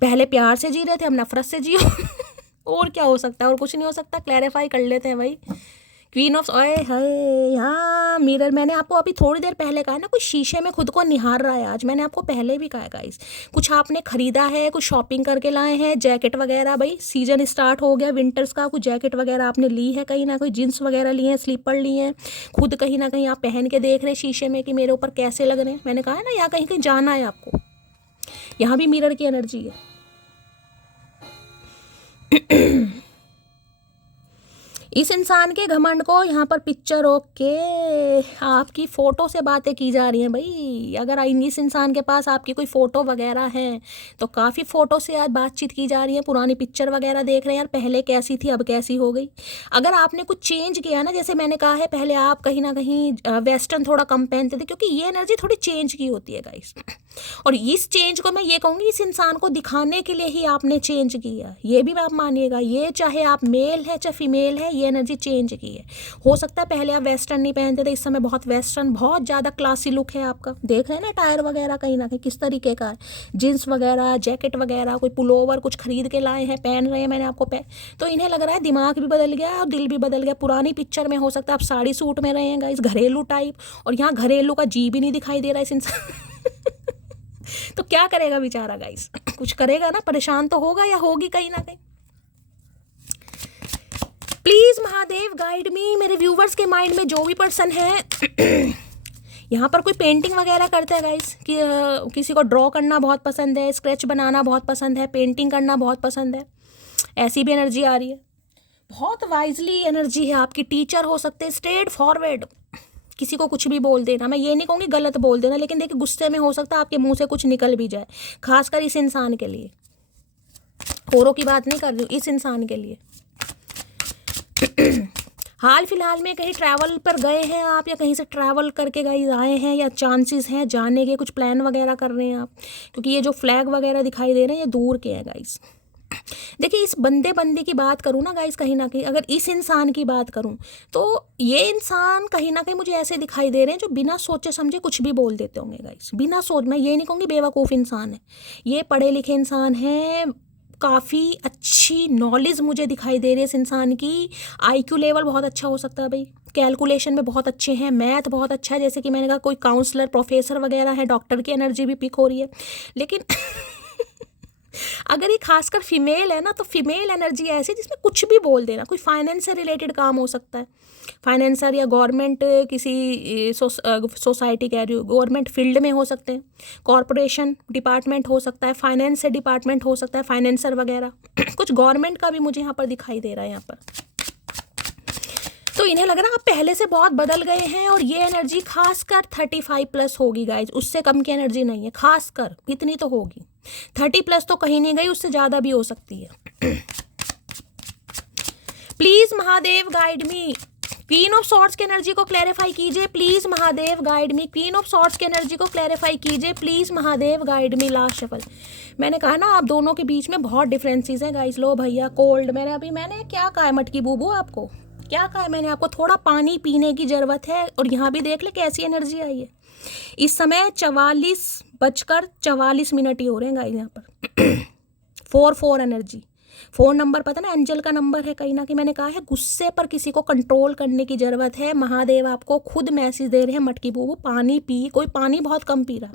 पहले प्यार से जी रहे थे, अब नफरत से जियो। और क्या हो सकता है, और कुछ नहीं हो सकता। क्लैरिफाई कर लेते हैं भाई। क्वीन ऑफ, ओए हाय, हाँ मिरर, मैंने आपको अभी थोड़ी देर पहले कहा ना, कुछ शीशे में खुद को निहार रहा है आज। मैंने आपको पहले भी कहा गाइस, कुछ आपने खरीदा है, कुछ शॉपिंग करके लाए हैं, जैकेट वगैरह, भाई सीजन स्टार्ट हो गया विंटर्स का, कुछ जैकेट वगैरह आपने ली है, कहीं ना कोई जीन्स वगैरह लिए हैं, स्लीपर लिए हैं, खुद कहीं ना कहीं आप पहन के देख रहे हैं शीशे में कि मेरे ऊपर कैसे लग रहे हैं। मैंने कहा है ना, यहाँ कहीं कहीं जाना है आपको, यहाँ भी मिरर की एनर्जी है। इस इंसान के घमंड को यहाँ पर पिक्चर, ओके, आपकी फ़ोटो से बातें की जा रही हैं भाई। अगर इस इंसान के पास आपकी कोई फ़ोटो वगैरह है तो काफ़ी फ़ोटो से आज बातचीत की जा रही है, पुरानी पिक्चर वगैरह देख रहे हैं यार, पहले कैसी थी अब कैसी हो गई। अगर आपने कुछ चेंज किया ना, जैसे मैंने कहा है पहले आप कहीं ना कहीं वेस्टर्न थोड़ा कम पहनते थे, क्योंकि ये एनर्जी थोड़ी चेंज की होती है गाइस, और इस चेंज को मैं ये कहूँगी इस इंसान को दिखाने के लिए ही आपने चेंज किया, ये भी आप मानिएगा। ये चाहे आप मेल है चाहे फीमेल है, ये एनर्जी चेंज की है। हो सकता है पहले आप वेस्टर्न नहीं पहनते थे, इस समय बहुत वेस्टर्न, बहुत ज़्यादा क्लासी लुक है आपका। देख रहे हैं ना टायर वगैरह कहीं ना कहीं किस तरीके का है, जीन्स वगैरह, जैकेट वगैरह, कोई पुलोवर कुछ खरीद के लाए हैं, पहन रहे हैं, मैंने आपको तो इन्हें लग रहा है दिमाग भी बदल गया और दिल भी बदल गया। पुरानी पिक्चर में हो सकता है आप साड़ी सूट में रहे हैं गाइस, घरेलू टाइप, और यहाँ घरेलू का जी भी नहीं दिखाई दे रहा है इस इंसान। तो क्या करेगा बेचारा गाइस, कुछ करेगा ना, परेशान तो होगा या होगी कहीं ना कहीं। प्लीज महादेव गाइड मी, मेरे व्यूवर्स के माइंड में जो भी पर्सन है यहाँ पर कोई पेंटिंग वगैरह करता है गाइस, कि किसी को ड्रॉ करना बहुत पसंद है, स्केच बनाना बहुत पसंद है, पेंटिंग करना बहुत पसंद है, ऐसी भी एनर्जी आ रही है। बहुत वाइजली एनर्जी है आपकी, टीचर हो सकते हैं, स्ट्रेट फॉरवर्ड, किसी को कुछ भी बोल देना, मैं ये नहीं कहूँगी गलत बोल देना, लेकिन देखिए गुस्से में हो सकता है आपके मुंह से कुछ निकल भी जाए, खासकर इस इंसान के लिए, औरों की बात नहीं कर रही हूँ, इस इंसान के लिए। हाल फिलहाल में कहीं ट्रैवल पर गए हैं आप, या कहीं से ट्रैवल करके गाइस आए हैं, या चांसेस हैं जाने के, कुछ प्लान वगैरह कर रहे हैं आप, क्योंकि ये जो फ्लैग वगैरह दिखाई दे रहे हैं ये दूर के हैं गाइस। देखिए इस बंदे की बात करूँ ना गाइस, कहीं ना कहीं अगर इस इंसान की बात करूँ तो ये इंसान कहीं ना कहीं मुझे ऐसे दिखाई दे रहे हैं जो बिना सोचे समझे कुछ भी बोल देते होंगे गाइस, बिना सोच। मैं ये नहीं कहूँगी बेवकूफ़ इंसान है, ये पढ़े लिखे इंसान है, काफ़ी अच्छी नॉलेज मुझे दिखाई दे रही है इस इंसान की, IQ लेवल बहुत अच्छा हो सकता है भाई, कैलकुलेशन में बहुत अच्छे हैं, मैथ बहुत अच्छा है, जैसे कि मैंने कहा कोई काउंसलर प्रोफेसर वगैरह है, डॉक्टर की एनर्जी भी पिक हो रही है, लेकिन अगर ये खासकर फीमेल है ना, तो फीमेल एनर्जी ऐसी जिसमें कुछ भी बोल देना। कोई फाइनेंस से रिलेटेड काम हो सकता है, फाइनेंसर या गवर्नमेंट, किसी सोसाइटी कह रही हूँ, गवर्नमेंट फील्ड में हो सकते हैं, कॉरपोरेशन डिपार्टमेंट हो सकता है, फाइनेंस से डिपार्टमेंट हो सकता है, फाइनेंसर वगैरह। कुछ गवर्नमेंट का भी मुझे यहाँ पर दिखाई दे रहा है यहाँ पर। तो इन्हें लग रहा है आप पहले से बहुत बदल गए हैं, और ये एनर्जी खासकर 35+ होगी गाइज, उससे कम की एनर्जी नहीं है, खासकर इतनी तो होगी। 30+ तो कहीं नहीं गई, उससे ज़्यादा भी हो सकती है। Please Mahadev guide me, queen of swords की एनर्जी को क्लैरिफाई कीजिए please Mahadev guide me, queen of swords की एनर्जी को क्लैरिफाई कीजिए please Mahadev guide me. Last shuffle. मैंने कहा ना आप दोनों के बीच में बहुत डिफरेंसेस हैं गाइस। लो भैया कोल्ड, मैंने क्या कहा है मटकी बूबू, आपको क्या कहा है मैंने, आपको थोड़ा पानी पीने की ज़रूरत है। और यहाँ भी देख ले कैसी एनर्जी आई है। इस समय 44:44 ही हो रहे हैं गाइस यहाँ पर। 4 एनर्जी, 4 नंबर पता ना एंजल का नंबर है कहीं ना कहीं। मैंने कहा है गुस्से पर किसी को कंट्रोल करने की ज़रूरत है। महादेव आपको खुद मैसेज दे रहे हैं, मटकी बूबू पानी पी। कोई पानी बहुत कम पी रहा।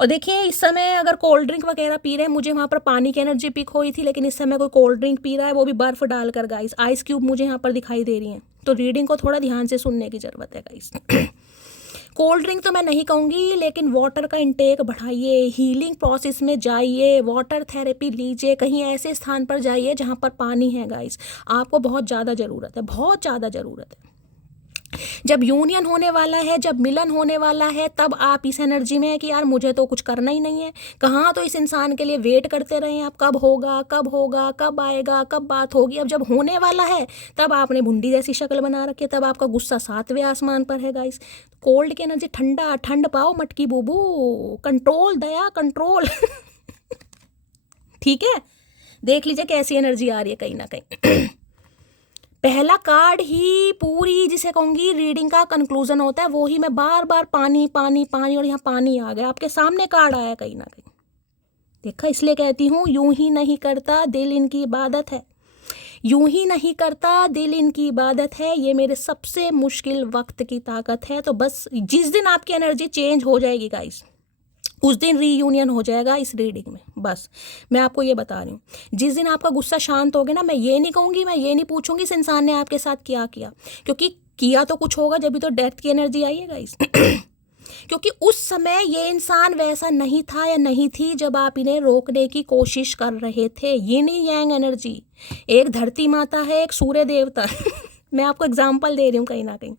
और देखिए इस समय अगर कोल्ड ड्रिंक वगैरह पी रहे हैं, मुझे वहाँ पर पानी की एनर्जी पिक हुई थी, लेकिन इस समय कोई कोल्ड ड्रिंक पी रहा है, वो भी बर्फ़ डालकर गाइस। आइस क्यूब मुझे यहाँ पर दिखाई दे रही हैं। तो रीडिंग को थोड़ा ध्यान से सुनने की ज़रूरत है गाइस। कोल्ड ड्रिंक तो मैं नहीं कहूँगी, लेकिन वाटर का इंटेक बढ़ाइए, हीलिंग प्रोसेस में जाइए, वाटर थेरेपी लीजिए, कहीं ऐसे स्थान पर जाइए जहाँ पर पानी है गाइस। आपको बहुत ज़्यादा ज़रूरत है, बहुत ज़्यादा ज़रूरत है। जब यूनियन होने वाला है, जब मिलन होने वाला है, तब आप इस एनर्जी में है कि यार मुझे तो कुछ करना ही नहीं है। कहाँ तो इस इंसान के लिए वेट करते रहे आप, कब होगा कब होगा, कब आएगा, कब बात होगी। अब जब होने वाला है तब आपने भुंडी जैसी शक्ल बना रखी है, तब आपका गुस्सा 7वें आसमान पर है गाइस। कोल्ड की एनर्जी, ठंडा ठंड पाओ मटकी बूबू, कंट्रोल दया कंट्रोल। ठीक है, देख लीजिए कैसी एनर्जी आ रही है कहीं ना कहीं। पहला कार्ड ही पूरी जिसे कहूँगी रीडिंग का कंक्लूजन होता है, वो ही मैं बार बार पानी पानी पानी, और यहाँ पानी आ गया, आपके सामने कार्ड आया कहीं ना कहीं। देखा, इसलिए कहती हूँ यूं ही नहीं करता दिल इनकी इबादत है, यूं ही नहीं करता दिल इनकी इबादत है, ये मेरे सबसे मुश्किल वक्त की ताकत है। तो बस जिस दिन आपकी एनर्जी चेंज हो जाएगी गाइस, उस दिन रीयूनियन हो जाएगा इस रीडिंग में। बस मैं आपको ये बता रही हूँ, जिस दिन आपका गुस्सा शांत हो गया ना, मैं ये नहीं कहूँगी, मैं ये नहीं पूछूंगी इस इंसान ने आपके साथ क्या किया, क्योंकि किया तो कुछ होगा, जब भी तो डेथ की एनर्जी आई है गाइस। क्योंकि उस समय ये इंसान वैसा नहीं था या नहीं थी जब आप इन्हें रोकने की कोशिश कर रहे थे। ये नहीं यांग एनर्जी, एक धरती माता है, एक सूर्य देवता। मैं आपको एग्जाम्पल दे रही हूँ कहीं ना कहीं।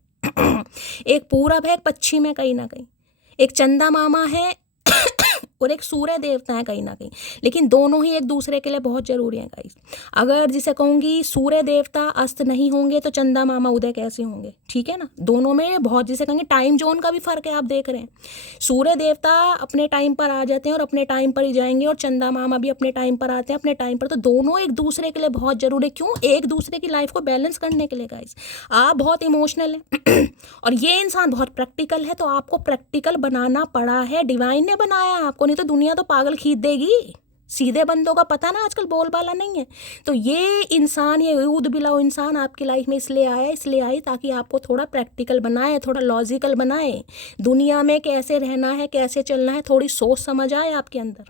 एक पूरब है, एक पश्चिम है कहीं ना कहीं, एक चंदा मामा है और एक सूर्य देवता है कहीं ना कहीं, लेकिन दोनों ही एक दूसरे के लिए बहुत ज़रूरी हैं गाइस। अगर जिसे कहूँगी सूर्य देवता अस्त नहीं होंगे तो चंदा मामा उदय कैसे होंगे, ठीक है ना। दोनों में बहुत, जिसे कहेंगे टाइम जोन का भी फ़र्क है, आप देख रहे हैं। सूर्य देवता अपने टाइम पर आ जाते हैं और अपने टाइम पर ही जाएंगे, और चंदा मामा भी अपने टाइम पर आते हैं अपने टाइम पर। तो दोनों एक दूसरे के लिए बहुत ज़रूरी है। क्यों? एक दूसरे की लाइफ को बैलेंस करने के लिए गाइस। आप बहुत इमोशनल हैं और ये इंसान बहुत प्रैक्टिकल है, तो आपको प्रैक्टिकल बनाना पड़ा है। डिवाइन ने बनाया आपको, नहीं तो दुनिया तो पागल खींच देगी। सीधे बंदों का पता ना आजकल बोलबाला नहीं है। तो ये इंसान, ये ऊद बिलाओ इंसान आपकी लाइफ में इसलिए आया, इसलिए आई ताकि आपको थोड़ा प्रैक्टिकल बनाए, थोड़ा लॉजिकल बनाए। दुनिया में कैसे रहना है, कैसे चलना है, थोड़ी सोच समझ आए आपके अंदर।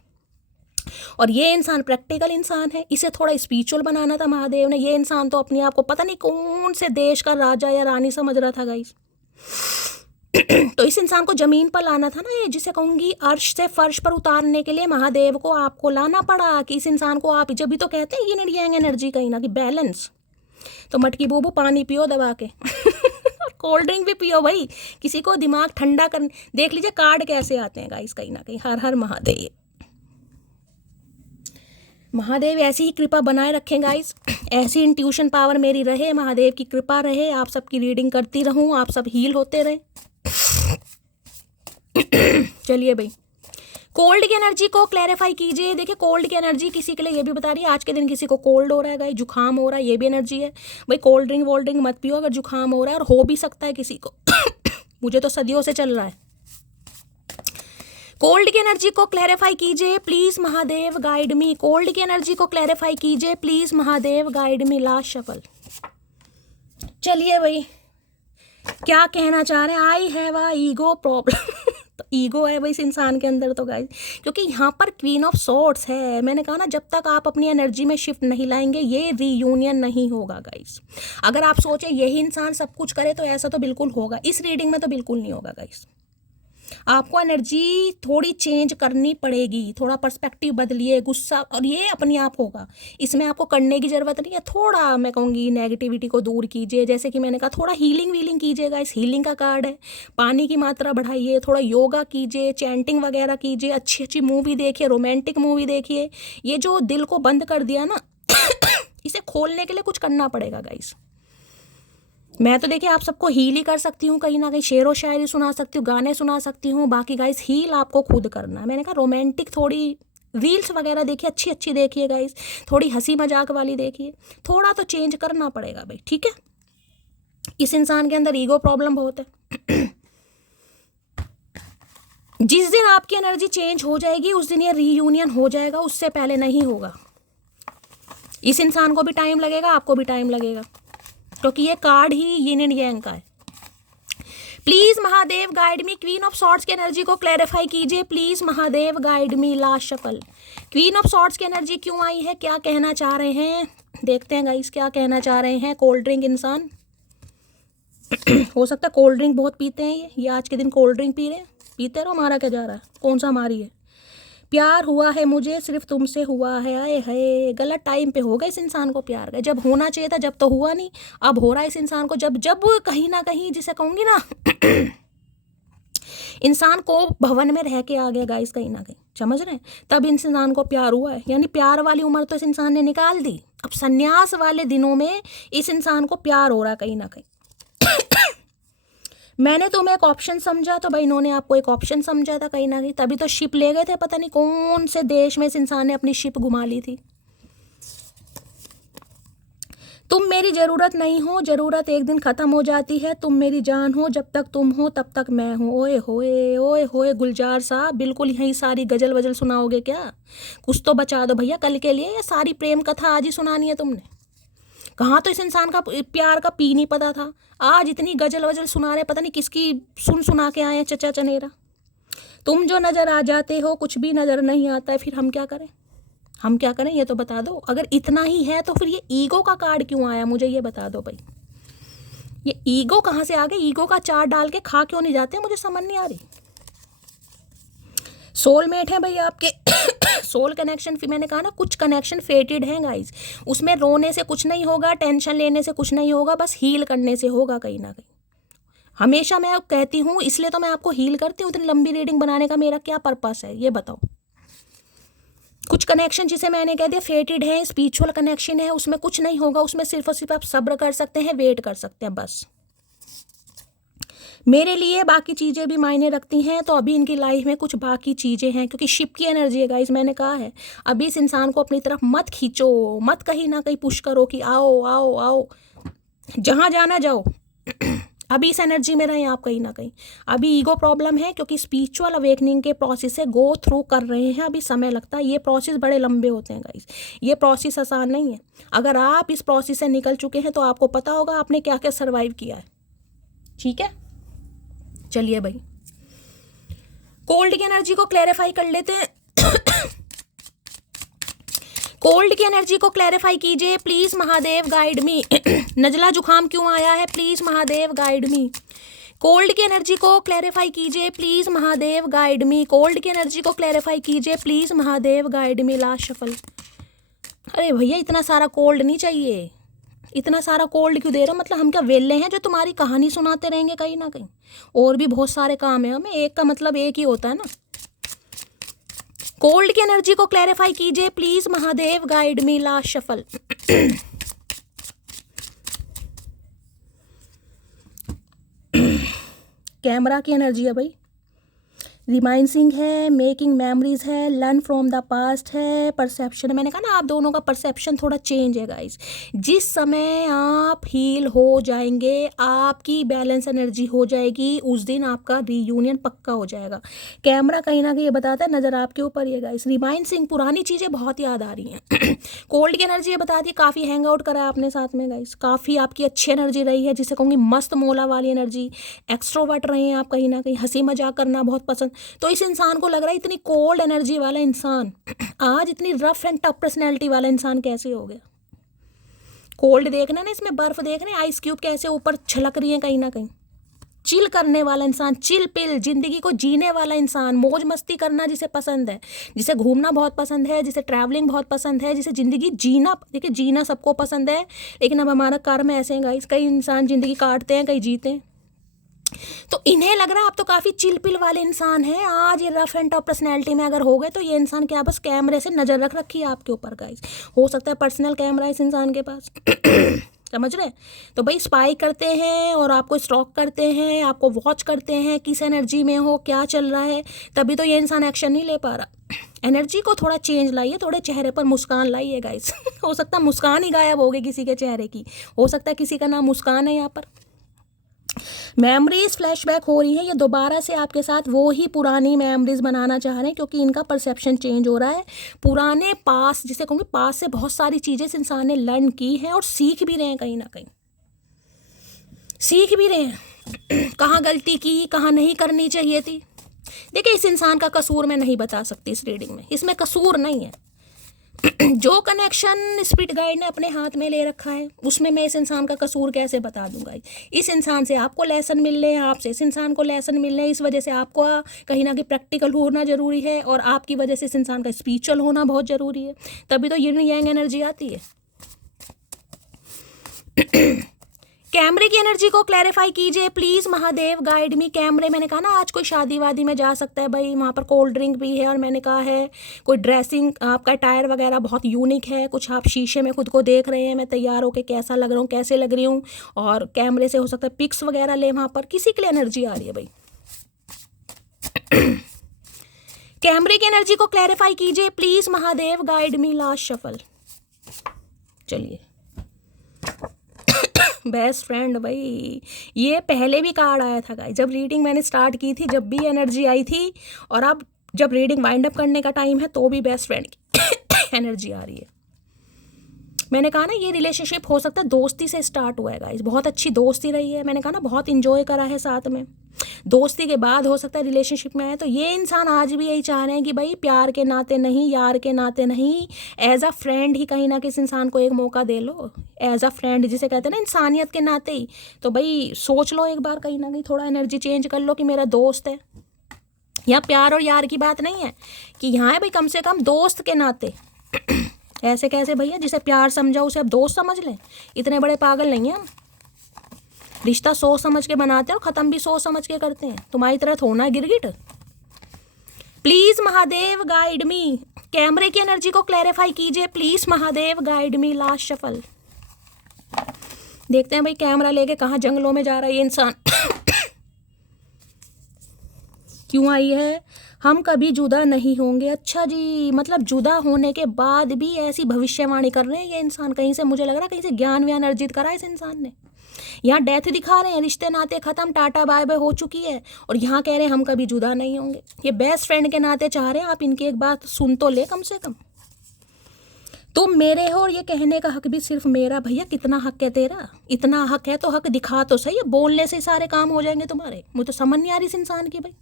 और ये इंसान प्रैक्टिकल इंसान है, इसे थोड़ा स्पिरिचुअल बनाना था महादेव ने। ये इंसान तो अपने आप को पता नहीं कौन से देश का राजा या रानी समझ रहा था गाइस। तो इस इंसान को जमीन पर लाना था ना, ये जिसे कहूँगी अर्श से फर्श पर उतारने के लिए महादेव को आपको लाना पड़ा कि इस इंसान को आप, जब भी तो कहते हैं ये यांग एनर्जी कहीं ना कि बैलेंस। तो मटकी बूबू पानी पियो दबा के। कोल्ड ड्रिंक भी पियो भाई, किसी को दिमाग ठंडा कर। देख लीजिए कार्ड कैसे आते हैं गाइस कहीं ना कहीं। हर हर महादेव। महादेव ऐसी ही कृपा बनाए रखें गाइस, ऐसी इंट्यूशन पावर मेरी रहे, महादेव की कृपा रहे, आप सबकी रीडिंग करती रहूं, आप सब हील होते रहे। चलिए भाई, कोल्ड की एनर्जी को क्लैरिफाई कीजिए। देखिए कोल्ड की एनर्जी किसी के लिए ये भी बता रही है, आज के दिन किसी को कोल्ड हो रहा है गाइस, जुकाम हो रहा है, ये भी एनर्जी है भाई। कोल्ड ड्रिंक वोल्ड ड्रिंक मत पियो अगर जुकाम हो रहा है, और हो भी सकता है किसी को। मुझे तो सदियों से चल रहा है। कोल्ड की एनर्जी को क्लैरिफाई कीजिए please Mahadev guide me. Cold की एनर्जी को क्लैरिफाई कीजिए please Mahadev guide me. Last shuffle. चलिए भाई, क्या कहना चाह रहे हैं? I have a ego problem. तो ईगो है भाई इस इंसान के अंदर तो गाइस, क्योंकि यहाँ पर क्वीन ऑफ सॉर्ड्स है। मैंने कहा ना, जब तक आप अपनी एनर्जी में शिफ्ट नहीं लाएंगे ये रीयूनियन नहीं होगा गाइस। अगर आप सोचे यही इंसान सब कुछ करे तो ऐसा तो बिल्कुल होगा, इस रीडिंग में तो बिल्कुल नहीं होगा गाइस। आपको एनर्जी थोड़ी चेंज करनी पड़ेगी, थोड़ा पर्सपेक्टिव बदलिए, गुस्सा, और ये अपने आप होगा, इसमें आपको करने की ज़रूरत नहीं है। थोड़ा मैं कहूँगी नेगेटिविटी को दूर कीजिए, जैसे कि मैंने कहा थोड़ा हीलिंग वीलिंग कीजिएगा, इस हीलिंग का कार्ड है। पानी की मात्रा बढ़ाइए, थोड़ा योगा कीजिए, चैंटिंग वगैरह कीजिए, अच्छी अच्छी मूवी देखिए, रोमांटिक मूवी देखिए। ये जो दिल को बंद कर दिया ना इसे खोलने के लिए कुछ करना पड़ेगा गाइस। मैं तो देखिए आप सबको हील ही कर सकती हूँ, कहीं ना कहीं शेरो शायरी सुना सकती हूँ, गाने सुना सकती हूँ, बाकी गाइस हील आपको खुद करना है। मैंने कहा रोमांटिक थोड़ी रील्स वगैरह देखिए, अच्छी अच्छी देखिए गाइस, थोड़ी हंसी मजाक वाली देखिए, थोड़ा तो चेंज करना पड़ेगा भाई, ठीक है। इस इंसान के अंदर ईगो प्रॉब्लम बहुत है। जिस दिन आपकी एनर्जी चेंज हो जाएगी उस दिन ये रीयूनियन हो जाएगा, उससे पहले नहीं होगा। इस इंसान को भी टाइम लगेगा, आपको भी टाइम लगेगा, क्योंकि ये card he yin and yang का है। Please Mahadev guide me, queen of swords की एनर्जी को क्लैरिफाई कीजिए please Mahadev guide me. Last shuffle, queen of swords की एनर्जी क्यों आई है, क्या कहना चाह रहे हैं, देखते हैं गाइस क्या कहना चाह रहे हैं। कोल्ड ड्रिंक इंसान हो सकता है कोल्ड ड्रिंक बहुत पीते हैं ये आज के दिन कोल्ड ड्रिंक पी रहे हैं, पीते रहो, मारा क्या जा रहा है, कौन सा मारी है। प्यार हुआ है मुझे, सिर्फ तुमसे हुआ है, आए है गलत टाइम पे होगा इस इंसान को प्यार का, जब होना चाहिए था जब तो हुआ नहीं, अब हो रहा है इस इंसान को, जब जब कहीं ना कहीं जिसे कहूँगी ना इंसान को भवन में रह के आ गया गाइस, कहीं ना कहीं समझ रहे हैं, तब इस इंसान को प्यार हुआ है। यानी प्यार वाली उम्र तो इस इंसान ने निकाल दी, अब संन्यास वाले दिनों में इस इंसान को प्यार हो रहा है कहीं ना कहीं। मैंने तुम्हें एक ऑप्शन समझा तो भाई इन्होंने आपको एक ऑप्शन समझा था कहीं ना कहीं, तभी तो शिप ले गए थे, पता नहीं कौन से देश में इस इंसान ने अपनी शिप घुमा ली थी। तुम मेरी ज़रूरत नहीं हो, ज़रूरत एक दिन ख़त्म हो जाती है, तुम मेरी जान हो, जब तक तुम हो तब तक मैं हूँ। ओए होए गुलजार साहब, बिल्कुल यही सारी गजल वजल सुनाओगे क्या, कुछ तो बचा दो भैया कल के लिए, या सारी प्रेम कथा आज ही सुनानी है तुमने। कहाँ तो इस इंसान का प्यार का पी नहीं पता था, आज इतनी गजल वजल सुना रहे, पता नहीं किसकी सुना के आए हैं चचा चनेरा। तुम जो नज़र आ जाते हो कुछ भी नज़र नहीं आता है, फिर हम क्या करें, हम क्या करें ये तो बता दो। अगर इतना ही है तो फिर ये ईगो का कार्ड क्यों आया, मुझे ये बता दो भाई, ये ईगो कहाँ से आ गई, ईगो का चार्ट डाल के खा क्यों नहीं जाते, मुझे समझ नहीं आ रही। सोलमेट है भाई आपके सोल कनेक्शन, फिर मैंने कहा ना कुछ कनेक्शन फेटेड हैं गाइस, उसमें रोने से कुछ नहीं होगा, टेंशन लेने से कुछ नहीं होगा, बस हील करने से होगा कहीं ना कहीं। हमेशा मैं कहती हूँ, इसलिए तो मैं आपको हील करती हूँ, इतनी लंबी रीडिंग बनाने का मेरा क्या पर्पस है ये बताओ। कुछ कनेक्शन जिसे मैंने कह दिया फेटेड है, स्पिरिचुअल कनेक्शन है, उसमें कुछ नहीं होगा, उसमें सिर्फ और सिर्फ आप सब्र कर सकते हैं, वेट कर सकते हैं बस। मेरे लिए बाकी चीज़ें भी मायने रखती हैं, तो अभी इनकी लाइफ में कुछ बाकी चीज़ें हैं, क्योंकि शिप की एनर्जी है गाइस, मैंने कहा है अभी इस इंसान को अपनी तरफ मत खींचो, मत कहीं ना कहीं पुश करो कि आओ आओ आओ, जहाँ जाना जाओ। अभी इस एनर्जी में रहें आप कहीं ना कहीं। अभी ईगो प्रॉब्लम है क्योंकि स्पिरिचुअल अवेकनिंग के प्रोसेस से गो थ्रू कर रहे हैं, अभी समय लगता है, ये प्रोसेस बड़े लंबे होते हैं गाइस, ये प्रोसेस आसान नहीं है। अगर आप इस प्रोसेस से निकल चुके हैं तो आपको पता होगा आपने क्या क्या सर्वाइव किया है, ठीक है। चलिए भाई कोल्ड की एनर्जी को क्लैरिफाई कर लेते हैं। कोल्ड की एनर्जी को क्लैरिफाई कीजिए प्लीज महादेव गाइड मी। नजला जुखाम क्यों आया है, please Mahadev guide me. Cold की एनर्जी को क्लैरिफाई कीजिए please Mahadev guide me. Cold की एनर्जी को क्लैरिफाई कीजिए please Mahadev guide me. Last shuffle. अरे भैया इतना सारा कोल्ड नहीं चाहिए, इतना सारा कोल्ड क्यों दे रहे हो, मतलब हम क्या वेले हैं जो तुम्हारी कहानी सुनाते रहेंगे कहीं ना कहीं, और भी बहुत सारे काम है हमें, एक का मतलब एक ही होता है ना। कोल्ड की एनर्जी को क्लैरिफाई कीजिए please Mahadev guide me. Last shuffle. Camera की एनर्जी है भाई, रिमाइंडिंग है, मेकिंग मेमोरीज है, लर्न फ्रॉम द पास्ट है, परसेप्शन। मैंने कहा ना आप दोनों का परसेप्शन थोड़ा चेंज है गाइस। जिस समय आप हील हो जाएंगे, आपकी बैलेंस एनर्जी हो जाएगी, उस दिन आपका रीयूनियन पक्का हो जाएगा। कैमरा कहीं ना कहीं ये बताता है नज़र आपके ऊपर ही है गाइस। रिमाइंडिंग, पुरानी चीज़ें बहुत याद आ रही हैं। कोल्ड की एनर्जी ये बताती है काफ़ी हैंग आउट करा है आपने साथ में गाइस, काफ़ी आपकी अच्छी एनर्जी रही है, जिसे कहूँगी मस्त मोला वाली एनर्जी। एक्सट्रोवर्ट रहे हैं आप कहीं ना कहीं, हंसी मजाक करना बहुत पसंद, तो इस इंसान को लग रहा है इतनी कोल्ड एनर्जी वाला इंसान आज इतनी रफ एंड टफ पर्सनैलिटी वाला इंसान कैसे हो गया। कोल्ड देखना ना, इसमें बर्फ देखना, आइस क्यूब कैसे ऊपर छलक रही है कहीं ना कहीं। चिल करने वाला इंसान, चिल पिल जिंदगी को जीने वाला इंसान, मौज मस्ती करना जिसे पसंद है, जिसे घूमना बहुत पसंद है, जिसे ट्रैवलिंग बहुत पसंद है, जिसे जिंदगी जीना, देखिए जीना सबको पसंद है, लेकिन अब हमारा कर्म ऐसे हैं गाइस, कई इंसान जिंदगी काटते हैं, कई जीते हैं। तो इन्हें लग रहा है आप तो काफ़ी चिल पिल वाले इंसान हैं, आज ये रफ एंड टफ पर्सनैलिटी में अगर हो गए तो ये इंसान क्या बस कैमरे से नज़र रख रखी है आपके ऊपर गाइस। हो सकता है पर्सनल कैमरा इस इंसान के पास समझ रहे हैं। तो भाई स्पाई करते हैं और आपको स्टॉक करते हैं, आपको वॉच करते हैं किस एनर्जी में हो, क्या चल रहा है, तभी तो ये इंसान एक्शन नहीं ले पा रहा। एनर्जी को थोड़ा चेंज लाइए, थोड़े चेहरे पर मुस्कान लाइए गाइस हो सकता है मुस्कान ही गायब हो गई किसी के चेहरे की, हो सकता है किसी का नाम मुस्कान है यहाँ पर। मेमोरीज फ्लैशबैक हो रही है, ये दोबारा से आपके साथ वो ही पुरानी मेमोरीज बनाना चाह रहे हैं, क्योंकि इनका परसेप्शन चेंज हो रहा है। पुराने पास, जिसे कहूँगी पास से बहुत सारी चीज़ें इस इंसान ने लर्न की हैं और सीख भी रहे हैं, कहीं ना कहीं सीख भी रहे हैं कहाँ गलती की, कहाँ नहीं करनी चाहिए थी। देखिए इस इंसान का कसूर मैं नहीं बता सकती इस रीडिंग में, इसमें कसूर नहीं है जो कनेक्शन स्पिरिट गाइड ने अपने हाथ में ले रखा है उसमें मैं इस इंसान का कसूर कैसे बता दूंगा। इस इंसान से आपको लेसन मिल रहे हैं, आपसे इस इंसान को लेसन मिल रहे हैं, इस वजह से आपको कहीं ना कहीं प्रैक्टिकल होना ज़रूरी है और आपकी वजह से इस इंसान का स्पिरिचुअल होना बहुत ज़रूरी है, तभी तो यिन यांग एनर्जी आती है। कैमरे की एनर्जी को क्लैरिफाई कीजिए प्लीज़ महादेव गाइड मी। कैमरे, मैंने कहा ना आज कोई शादी वादी में जा सकता है भाई, वहाँ पर कोल्ड ड्रिंक भी है, और मैंने कहा है कोई ड्रेसिंग आपका टायर वगैरह बहुत यूनिक है, कुछ आप शीशे में खुद को देख रहे हैं, मैं तैयार होकर कैसा लग रहा हूँ, कैसे लग रही हूँ, और कैमरे से हो सकता है पिक्स वगैरह ले, वहाँ पर किसी के लिए एनर्जी आ रही है भाई। कैमरे की एनर्जी को क्लैरिफाई कीजिए please Mahadev guide me. Last shuffle, चलिए बेस्ट फ्रेंड भाई, ये पहले भी कार्ड आया था गाइस जब रीडिंग मैंने स्टार्ट की थी, जब भी एनर्जी आई थी, और अब जब रीडिंग वाइंड अप करने का टाइम है तो भी बेस्ट फ्रेंड की एनर्जी आ रही है। मैंने कहा ना ये रिलेशनशिप हो सकता है दोस्ती से स्टार्ट हुआ है गाइस, बहुत अच्छी दोस्ती रही है, मैंने कहा ना बहुत इंजॉय करा है साथ में, दोस्ती के बाद हो सकता है रिलेशनशिप में आए। तो ये इंसान आज भी यही चाह रहे हैं कि भाई प्यार के नाते नहीं, यार के नाते नहीं, एज अ फ्रेंड ही कहीं ना किसी इंसान को एक मौका दे लो, एज अ फ्रेंड जिसे कहते हैं ना इंसानियत के नाते ही। तो भाई सोच लो एक बार, कहीं ना कहीं थोड़ा एनर्जी चेंज कर लो कि मेरा दोस्त है। यहाँ प्यार और यार की बात नहीं है कि यहाँ है भाई, कम से कम दोस्त के नाते ऐसे कैसे भैया, जिसे प्यार समझा उसे अब दोस्त समझ लें, इतने बड़े पागल नहीं हैं हम। रिश्ता सोच समझ के बनाते हैं और ख़त्म भी सोच समझ के करते हैं, तुम्हारी तरह थोड़ा ना गिरगिट। प्लीज़ महादेव गाइड मी, कैमरे की एनर्जी को क्लैरिफाई कीजिए please Mahadev guide me. Last shuffle, देखते हैं भाई कैमरा लेके कहाँ जंगलों में जा रहा है ये इंसान क्यों आई है, हम कभी जुदा नहीं होंगे। अच्छा जी, मतलब जुदा होने के बाद भी ऐसी भविष्यवाणी कर रहे हैं ये इंसान, कहीं से मुझे लग रहा है कहीं से ज्ञान व्यान अर्जित करा इस इंसान ने। यहाँ डेथ दिखा रहे हैं, रिश्ते नाते खत्म, टाटा बाय बाय हो चुकी है, और यहाँ कह रहे हैं हम कभी जुदा नहीं होंगे। ये बेस्ट फ्रेंड के नाते चाह रहे हैं आप इनकी एक बात सुन तो ले कम से कम। तुम मेरे हो और ये कहने का हक भी सिर्फ मेरा। भैया कितना हक है तेरा, इतना हक है तो हक दिखा तो सही, बोलने से सारे काम हो जाएंगे तुम्हारे। मुझे तो समझ नहीं आ रही इस इंसान की भाई,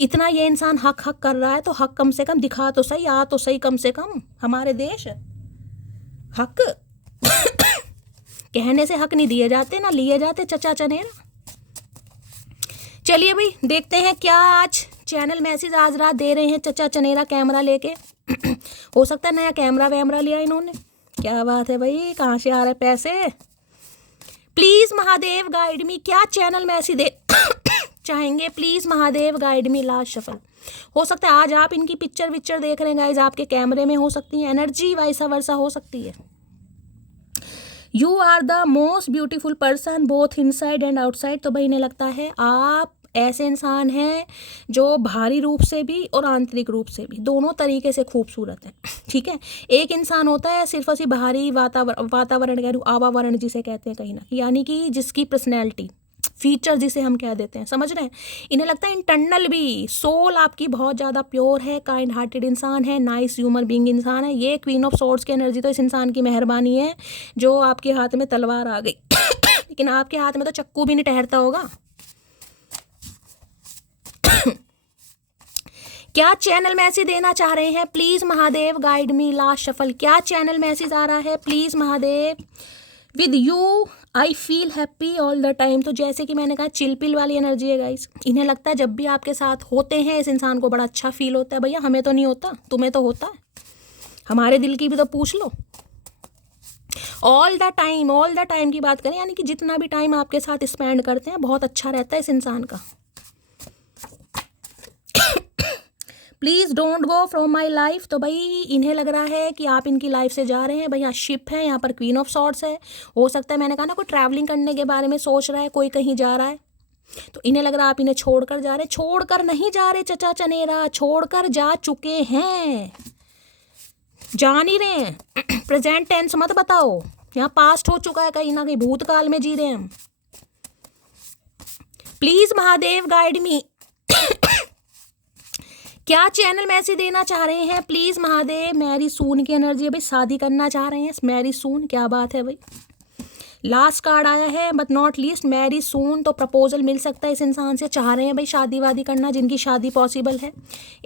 इतना ये इंसान हक हक कर रहा है तो हक कम से कम दिखा तो सही, आ तो सही कम से कम। हमारे देश हक कहने से हक नहीं दिए जाते ना लिए जाते, चचा चनेरा। चलिए भाई देखते हैं क्या आज चैनल मैसेज आज रात दे रहे हैं चचा चनेरा कैमरा लेके हो सकता है नया कैमरा वैमरा लिया इन्होंने, क्या बात है भाई, कहाँ से आ रहे पैसे। प्लीज़ महादेव गाइड मी, क्या चैनल मैसेज दे चाहेंगे please Mahadev guide me. Last shuffle, हो सकता है आज आप इनकी पिक्चर विक्चर देख रहे हैं गाइज, आपके कैमरे में हो सकती है एनर्जी, वैसा वर्सा हो सकती है। You are the most beautiful person both inside and outside. तो भाई इन्हें लगता है आप ऐसे इंसान हैं जो बाहरी रूप से भी और आंतरिक रूप से भी दोनों तरीके से खूबसूरत हैं, ठीक है। एक इंसान होता है सिर्फ ऐसी बाहरी वातावरण कह रही, आवावरण जिसे कहते हैं कहीं ना, यानी कि जिसकी पर्सनैलिटी फीचर जिसे हम कह देते हैं, समझ रहे हैं। इन्हें लगता है इंटरनल भी सोल आपकी बहुत ज़्यादा प्योर है, काइंड हार्टेड इंसान है, नाइस ह्यूमर बीइंग इंसान है। ये क्वीन ऑफ सोर्ड्स की एनर्जी तो इस इंसान की मेहरबानी है जो आपके हाथ में तलवार आ गई लेकिन आपके हाथ में तो चक्कू भी नहीं ठहरता होगा क्या चैनल मैसेज देना चाह रहे हैं? Please Mahadev guide me last shuffle. क्या चैनल मैसेज आ रहा है? Please Mahadev. With you I feel happy all the time. तो जैसे कि मैंने कहा चिलपिल वाली एनर्जी है गाइस। इन्हें लगता है जब भी आपके साथ होते हैं इस इंसान को बड़ा अच्छा फील होता है। भैया हमें तो नहीं होता, तुम्हें तो होता है। हमारे दिल की भी तो पूछ लो। ऑल द टाइम की बात करें, यानी कि जितना भी टाइम आपके साथ स्पेंड करते हैं बहुत अच्छा रहता है इस इंसान का। Please don't go from my life. तो भाई इन्हें लग रहा है कि आप इनकी लाइफ से जा रहे हैं। भाई यहाँ शिप है, यहाँ पर क्वीन ऑफ सॉर्ड्स है। हो सकता है मैंने कहा ना कोई ट्रैवलिंग करने के बारे में सोच रहा है, कोई कहीं जा रहा है। तो इन्हें लग रहा है आप इन्हें छोड़कर जा रहे हैं। छोड़कर नहीं जा रहे चचा चनेरा, छोड़कर जा चुके हैं, जा नहीं रहे हैं। प्रेजेंट टेंस मत बताओ, यहाँ पास्ट हो चुका है, कहीं ना कहीं भूतकाल में जी रहे हैं हम। प्लीज महादेव गाइड मी। क्या चैनल मैसेज देना चाह रहे हैं? प्लीज महादेव। मैरी सून की एनर्जी है भाई, शादी करना चाह रहे हैं मैरी सून। क्या बात है भाई। लास्ट कार्ड आया है बट नॉट लीस्ट, मैरी सून। तो प्रपोजल मिल सकता है इस इंसान से, चाह रहे हैं भाई शादी वादी करना, जिनकी शादी पॉसिबल है।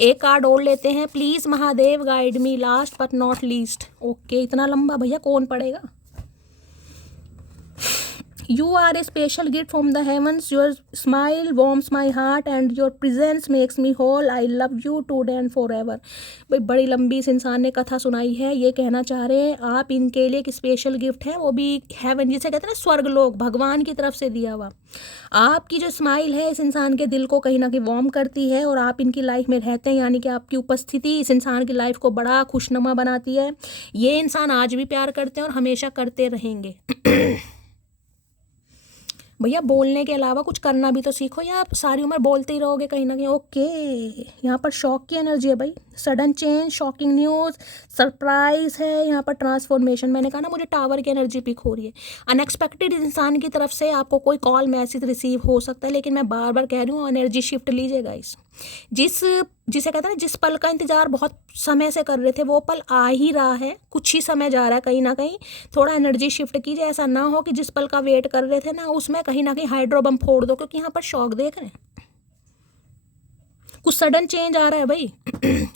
एक कार्ड और लेते हैं। Please Mahadev guide me last but not least. Okay, इतना लंबा भैया कौन पढ़ेगा। You are a special gift from the heavens. Your smile warms my heart and your presence makes me whole. I love you today and forever. भाई बड़ी लंबी इस इंसान ने कथा सुनाई है। ये कहना चाह रहे हैं आप इनके लिए एक स्पेशल गिफ्ट है, वो भी हेवन जिसे कहते हैं ना स्वर्ग लोक, भगवान की तरफ से दिया हुआ। आपकी जो स्माइल है इस इंसान के दिल को कहीं ना कहीं वार्म करती है और आप इनकी लाइफ में रहते हैं, यानी कि आपकी उपस्थिति इस इंसान की लाइफ को बड़ा खुशनुमा बनाती है। ये इंसान आज भी प्यार करते हैं और हमेशा करते रहेंगे। भैया बोलने के अलावा कुछ करना भी तो सीखो, या आप सारी उम्र बोलते ही रहोगे कहीं ना कहीं। ओके, यहाँ पर शॉक की एनर्जी है भाई, sudden change, shocking news, surprise है, यहाँ पर ट्रांसफॉर्मेशन। मैंने कहा ना मुझे टावर की एनर्जी पिक हो रही है। अनएक्सपेक्टेड इंसान की तरफ से आपको कोई कॉल मैसेज रिसीव हो सकता है, लेकिन मैं बार बार कह रही हूँ एनर्जी शिफ्ट लीजिएगा। जिसे कहते हैं ना जिस पल का इंतजार बहुत समय से कर रहे थे वो पल आ ही रहा है, कुछ ही समय जा रहा है कहीं ना कहीं। थोड़ा एनर्जी शिफ्ट कीजिए, ऐसा ना हो कि जिस पल का वेट कर रहे थे ना उसमें कहीं ना कहीं हाइड्रो बम फोड़ दो, क्योंकि यहाँ पर शॉक देख रहे हैं, कुछ सडन चेंज आ रहा है भाई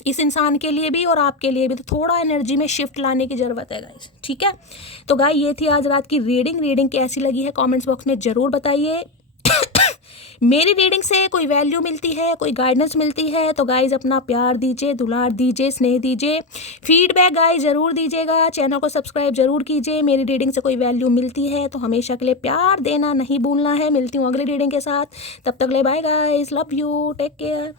इस इंसान के लिए भी और आपके लिए भी। तो थोड़ा एनर्जी में शिफ्ट लाने की ज़रूरत है गाइस, ठीक है। तो गाइस ये थी आज रात की रीडिंग कैसी लगी है कमेंट्स बॉक्स में ज़रूर बताइए। मेरी रीडिंग से कोई वैल्यू मिलती है, कोई गाइडेंस मिलती है तो गाइज अपना प्यार दीजिए, दुलार दीजिए, स्नेह दीजिए, फीडबैक गाइज ज़रूर दीजिएगा, चैनल को सब्सक्राइब जरूर कीजिए। मेरी रीडिंग से कोई वैल्यू मिलती है तो हमेशा के लिए प्यार देना नहीं भूलना है। मिलती हूँ अगली रीडिंग के साथ, तब तक ले bye guys, love you, take care.